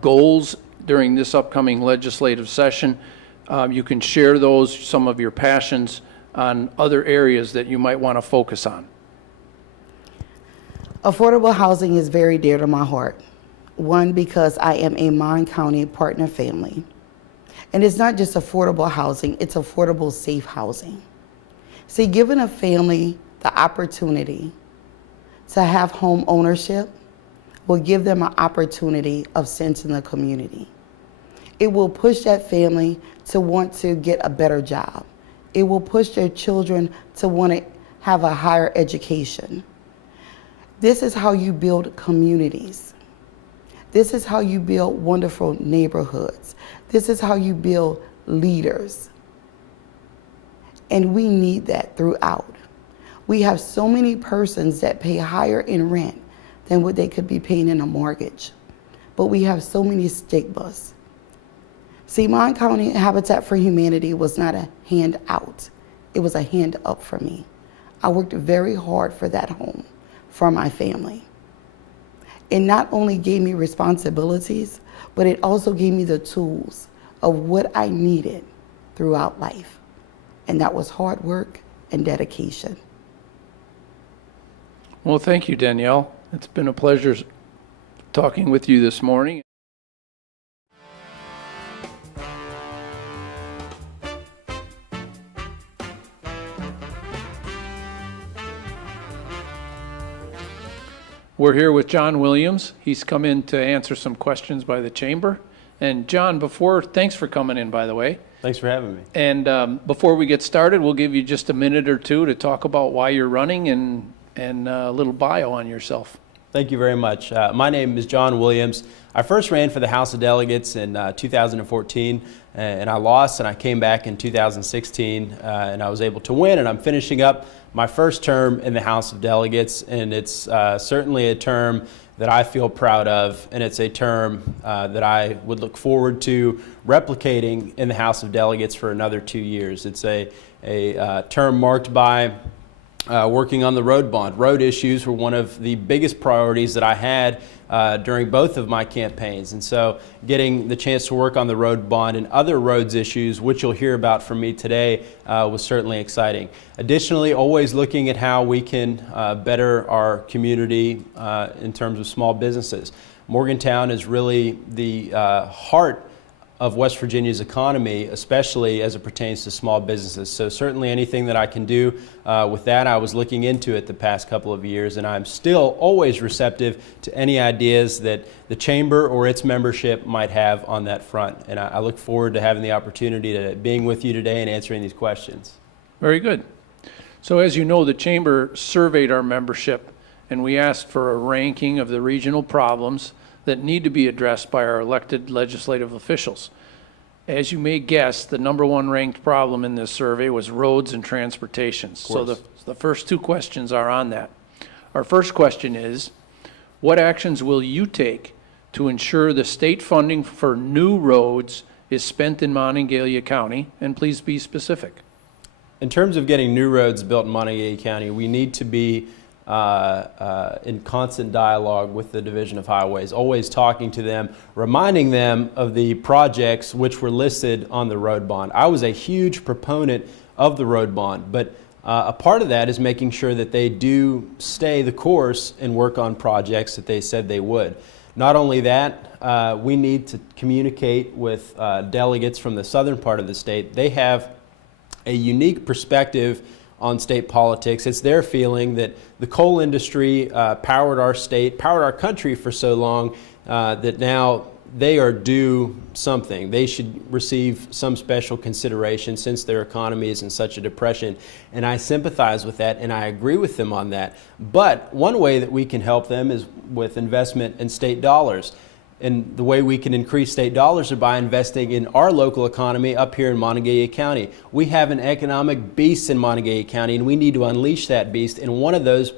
goals during this upcoming legislative session, you can share those, some of your passions on other areas that you might want to focus on. Affordable housing is very dear to my heart. One, because I am a Mon County partner family. And it's not just affordable housing, it's affordable, safe housing. See, giving a family the opportunity to have home ownership will give them an opportunity of sense in the community. It will push that family to want to get a better job. It will push their children to want to have a higher education. This is how you build communities. This is how you build wonderful neighborhoods. This is how you build leaders. And we need that throughout. We have so many persons that pay higher in rent than what they could be paying in a mortgage. But we have so many stigmas. See, Mon County Habitat for Humanity was not a handout. It was a hand up for me. I worked very hard for that home, for my family. It not only gave me responsibilities, but it also gave me the tools of what I needed throughout life. And that was hard work and dedication. Well, thank you, Danielle. It's been a pleasure talking with you this morning. We're here with John Williams. He's come in to answer some questions by the chamber. And John, thanks for coming in, by the way. Thanks for having me. And before we get started, we'll give you just a minute or two to talk about why you're running and a little bio on yourself. Thank you very much. My name is John Williams. I first ran for the House of Delegates in 2014, and I lost, and I came back in 2016, and I was able to win, and I'm finishing up my first term in the House of Delegates, and it's certainly a term that I feel proud of, and it's a term that I would look forward to replicating in the House of Delegates for another 2 years. It's a term marked by working on the road bond. Road issues were one of the biggest priorities that I had during both of my campaigns. And so getting the chance to work on the road bond and other roads issues, which you'll hear about from me today, was certainly exciting. Additionally, always looking at how we can better our community in terms of small businesses. Morgantown is really the heart of West Virginia's economy, especially as it pertains to small businesses. So certainly anything that I can do with that, I was looking into it the past couple of years, and I'm still always receptive to any ideas that the chamber or its membership might have on that front. And I look forward to having the opportunity to being with you today and answering these questions. Very good. So as you know, the chamber surveyed our membership, and we asked for a ranking of the regional problems that need to be addressed by our elected legislative officials. As you may guess, the number one ranked problem in this survey was roads and transportation. So the first two questions are on that. Our first question is, what actions will you take to ensure the state funding for new roads is spent in Monongalia County? And please be specific. In terms of getting new roads built in Monongalia County, we need to be in constant dialogue with the Division of Highways, always talking to them, reminding them of the projects which were listed on the road bond. I was a huge proponent of the road bond, but a part of that is making sure that they do stay the course and work on projects that they said they would. Not only that, we need to communicate with delegates from the southern part of the state. They have a unique perspective on state politics. It's their feeling that the coal industry powered our state, powered our country for so long that now they are due something. They should receive some special consideration since their economy is in such a depression. And I sympathize with that, and I agree with them on that. But one way that we can help them is with investment in state dollars. And the way we can increase state dollars is by investing in our local economy up here in Monongalia County. We have an economic beast in Monongalia County, and we need to unleash that beast. And one of those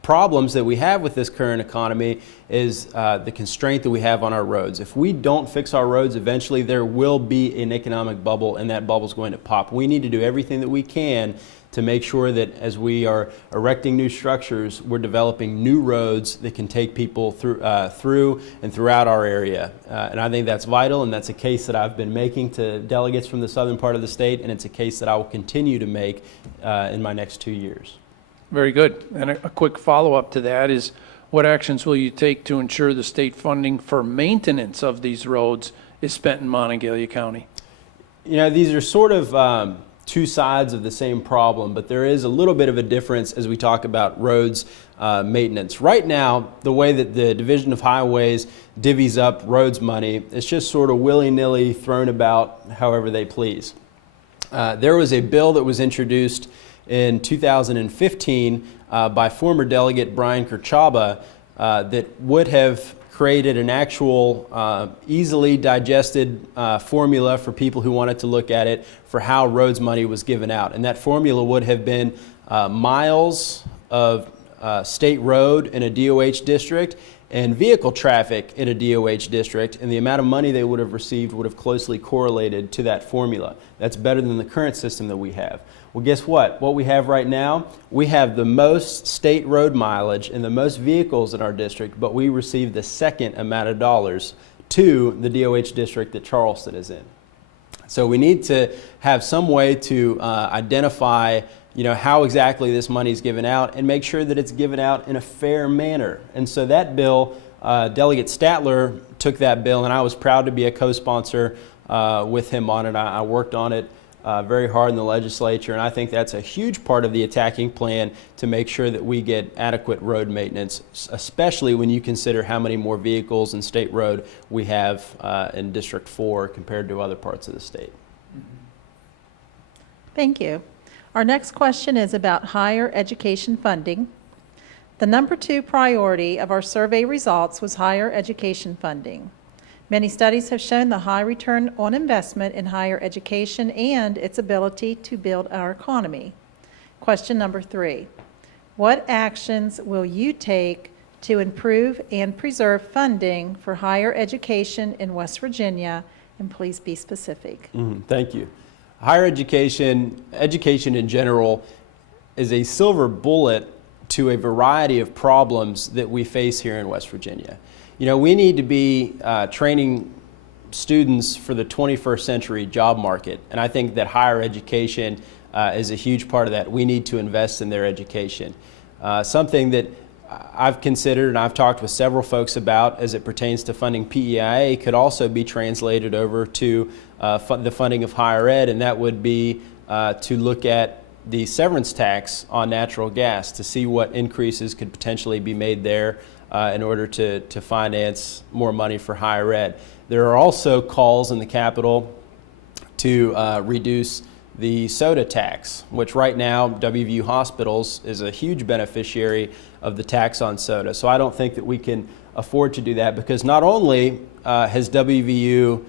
problems that we have with this current economy is the constraint that we have on our roads. If we don't fix our roads, eventually there will be an economic bubble, and that bubble is going to pop. We need to do everything that we can to make sure that as we are erecting new structures, we're developing new roads that can take people through and throughout our area. And I think that's vital, and that's a case that I've been making to delegates from the southern part of the state, and it's a case that I will continue to make in my next 2 years. Very good. And a quick follow-up to that is, what actions will you take to ensure the state funding for maintenance of these roads is spent in Monongalia County? You know, these are sort of two sides of the same problem, but there is a little bit of a difference as we talk about roads maintenance. Right now, the way that the Division of Highways divvies up roads money, it's just sort of willy-nilly thrown about however they please. There was a bill that was introduced in 2015 by former delegate Brian Kirchaba that would have created an actual easily digested formula for people who wanted to look at it for how roads money was given out. And that formula would have been miles of state road in a DOH district and vehicle traffic in a DOH district, and the amount of money they would have received would have closely correlated to that formula. That's better than the current system that we have. Well, guess what? What we have right now, we have the most state road mileage and the most vehicles in our district, but we receive the second amount of dollars to the DOH district that Charleston is in. So we need to have some way to identify how exactly this money is given out and make sure that it's given out in a fair manner. And so that bill, Delegate Statler took that bill, and I was proud to be a co-sponsor with him on it. I worked on it very hard in the legislature, and I think that's a huge part of the attacking plan to make sure that we get adequate road maintenance, especially when you consider how many more vehicles in state road we have in District 4 compared to other parts of the state. Thank you. Our next question is about higher education funding. The number 2 priority of our survey results was higher education funding. Many studies have shown the high return on investment in higher education and its ability to build our economy. Question number 3. What actions will you take to improve and preserve funding for higher education in West Virginia? And please be specific. Thank you. Higher education in general, is a silver bullet to a variety of problems that we face here in West Virginia. We need to be training students for the 21st century job market, and I think that higher education is a huge part of that. We need to invest in their education. Something that I've considered and I've talked with several folks about as it pertains to funding PEIA could also be translated over to the funding of higher ed, and that would be to look at the severance tax on natural gas to see what increases could potentially be made there in order to finance more money for higher ed. There are also calls in the Capitol to reduce the soda tax, which right now WVU Hospitals is a huge beneficiary of the tax on soda. So I don't think that we can afford to do that, because not only has WVU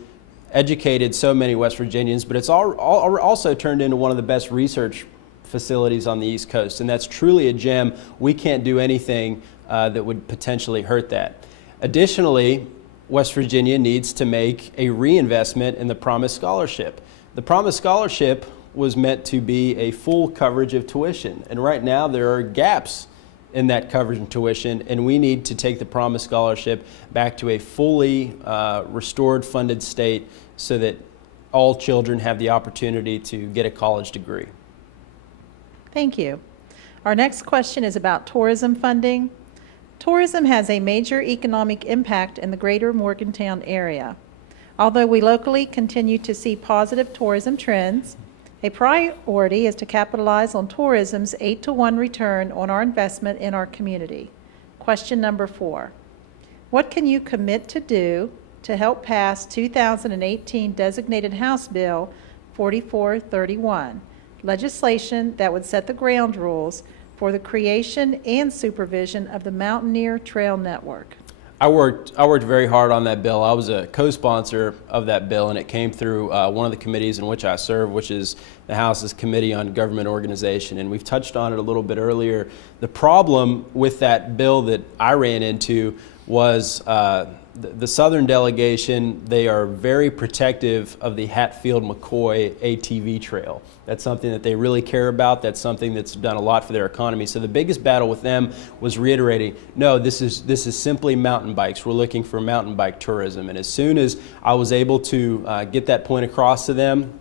educated so many West Virginians, but it's also turned into one of the best research facilities on the East Coast, and that's truly a gem. We can't do anything that would potentially hurt that. Additionally, West Virginia needs to make a reinvestment in the Promise Scholarship. The Promise Scholarship was meant to be a full coverage of tuition, and right now there are gaps in that coverage and tuition, and we need to take the Promise Scholarship back to a fully restored funded state so that all children have the opportunity to get a college degree. Thank you. Our next question is about tourism funding. Tourism has a major economic impact in the greater Morgantown area. Although we locally continue to see positive tourism trends, a priority is to capitalize on tourism's 8-to-1 return on our investment in our community. Question number 4. What can you commit to do to help pass 2018 designated House Bill 4431, legislation that would set the ground rules for the creation and supervision of the Mountaineer Trail Network? I worked very hard on that bill. I was a co-sponsor of that bill, and it came through one of the committees in which I serve, which is the House's Committee on Government Organization. And we've touched on it a little bit earlier. The problem with that bill that I ran into was the Southern delegation. They are very protective of the Hatfield-McCoy ATV trail. That's something that they really care about. That's something that's done a lot for their economy. So the biggest battle with them was reiterating, no, this is simply mountain bikes. We're looking for mountain bike tourism. And as soon as I was able to get that point across to them,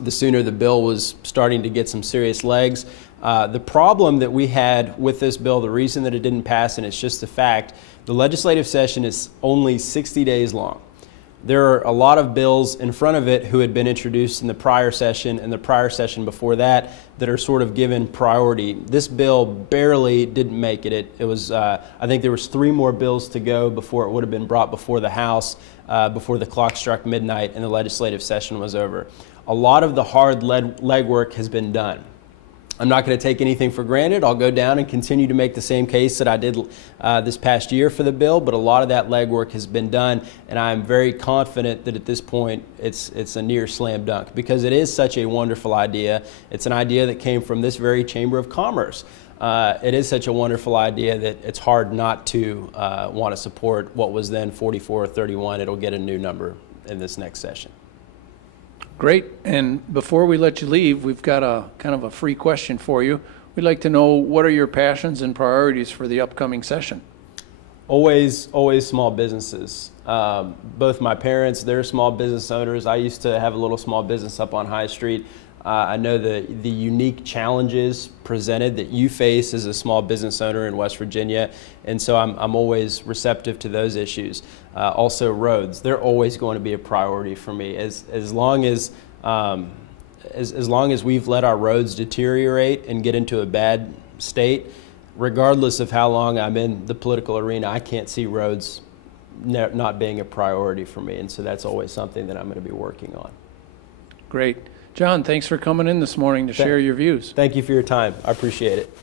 the sooner the bill was starting to get some serious legs. The problem that we had with this bill, the reason that it didn't pass, and it's just the fact, the legislative session is only 60 days long. There are a lot of bills in front of it who had been introduced in the prior session and the prior session before that are sort of given priority. This bill barely didn't make it. It was, I think there was 3 more bills to go before it would have been brought before the House, before the clock struck midnight and the legislative session was over. A lot of the hard legwork has been done. I'm not going to take anything for granted. I'll go down and continue to make the same case that I did this past year for the bill, but a lot of that legwork has been done, and I'm very confident that at this point it's a near slam dunk because it is such a wonderful idea. It's an idea that came from this very Chamber of Commerce. It is such a wonderful idea that it's hard not to want to support what was then 44 or 31. It'll get a new number in this next session. Great. And before we let you leave, we've got a kind of a free question for you. We'd like to know, what are your passions and priorities for the upcoming session? Always small businesses. Both my parents, they're small business owners. I used to have a little small business up on High Street. I know the unique challenges presented that you face as a small business owner in West Virginia, and so I'm always receptive to those issues. Also roads, they're always going to be a priority for me. As long as we've let our roads deteriorate and get into a bad state, regardless of how long I'm in the political arena, I can't see roads not being a priority for me, and so that's always something that I'm going to be working on. Great. John, thanks for coming in this morning to share your views. Thank you for your time. I appreciate it.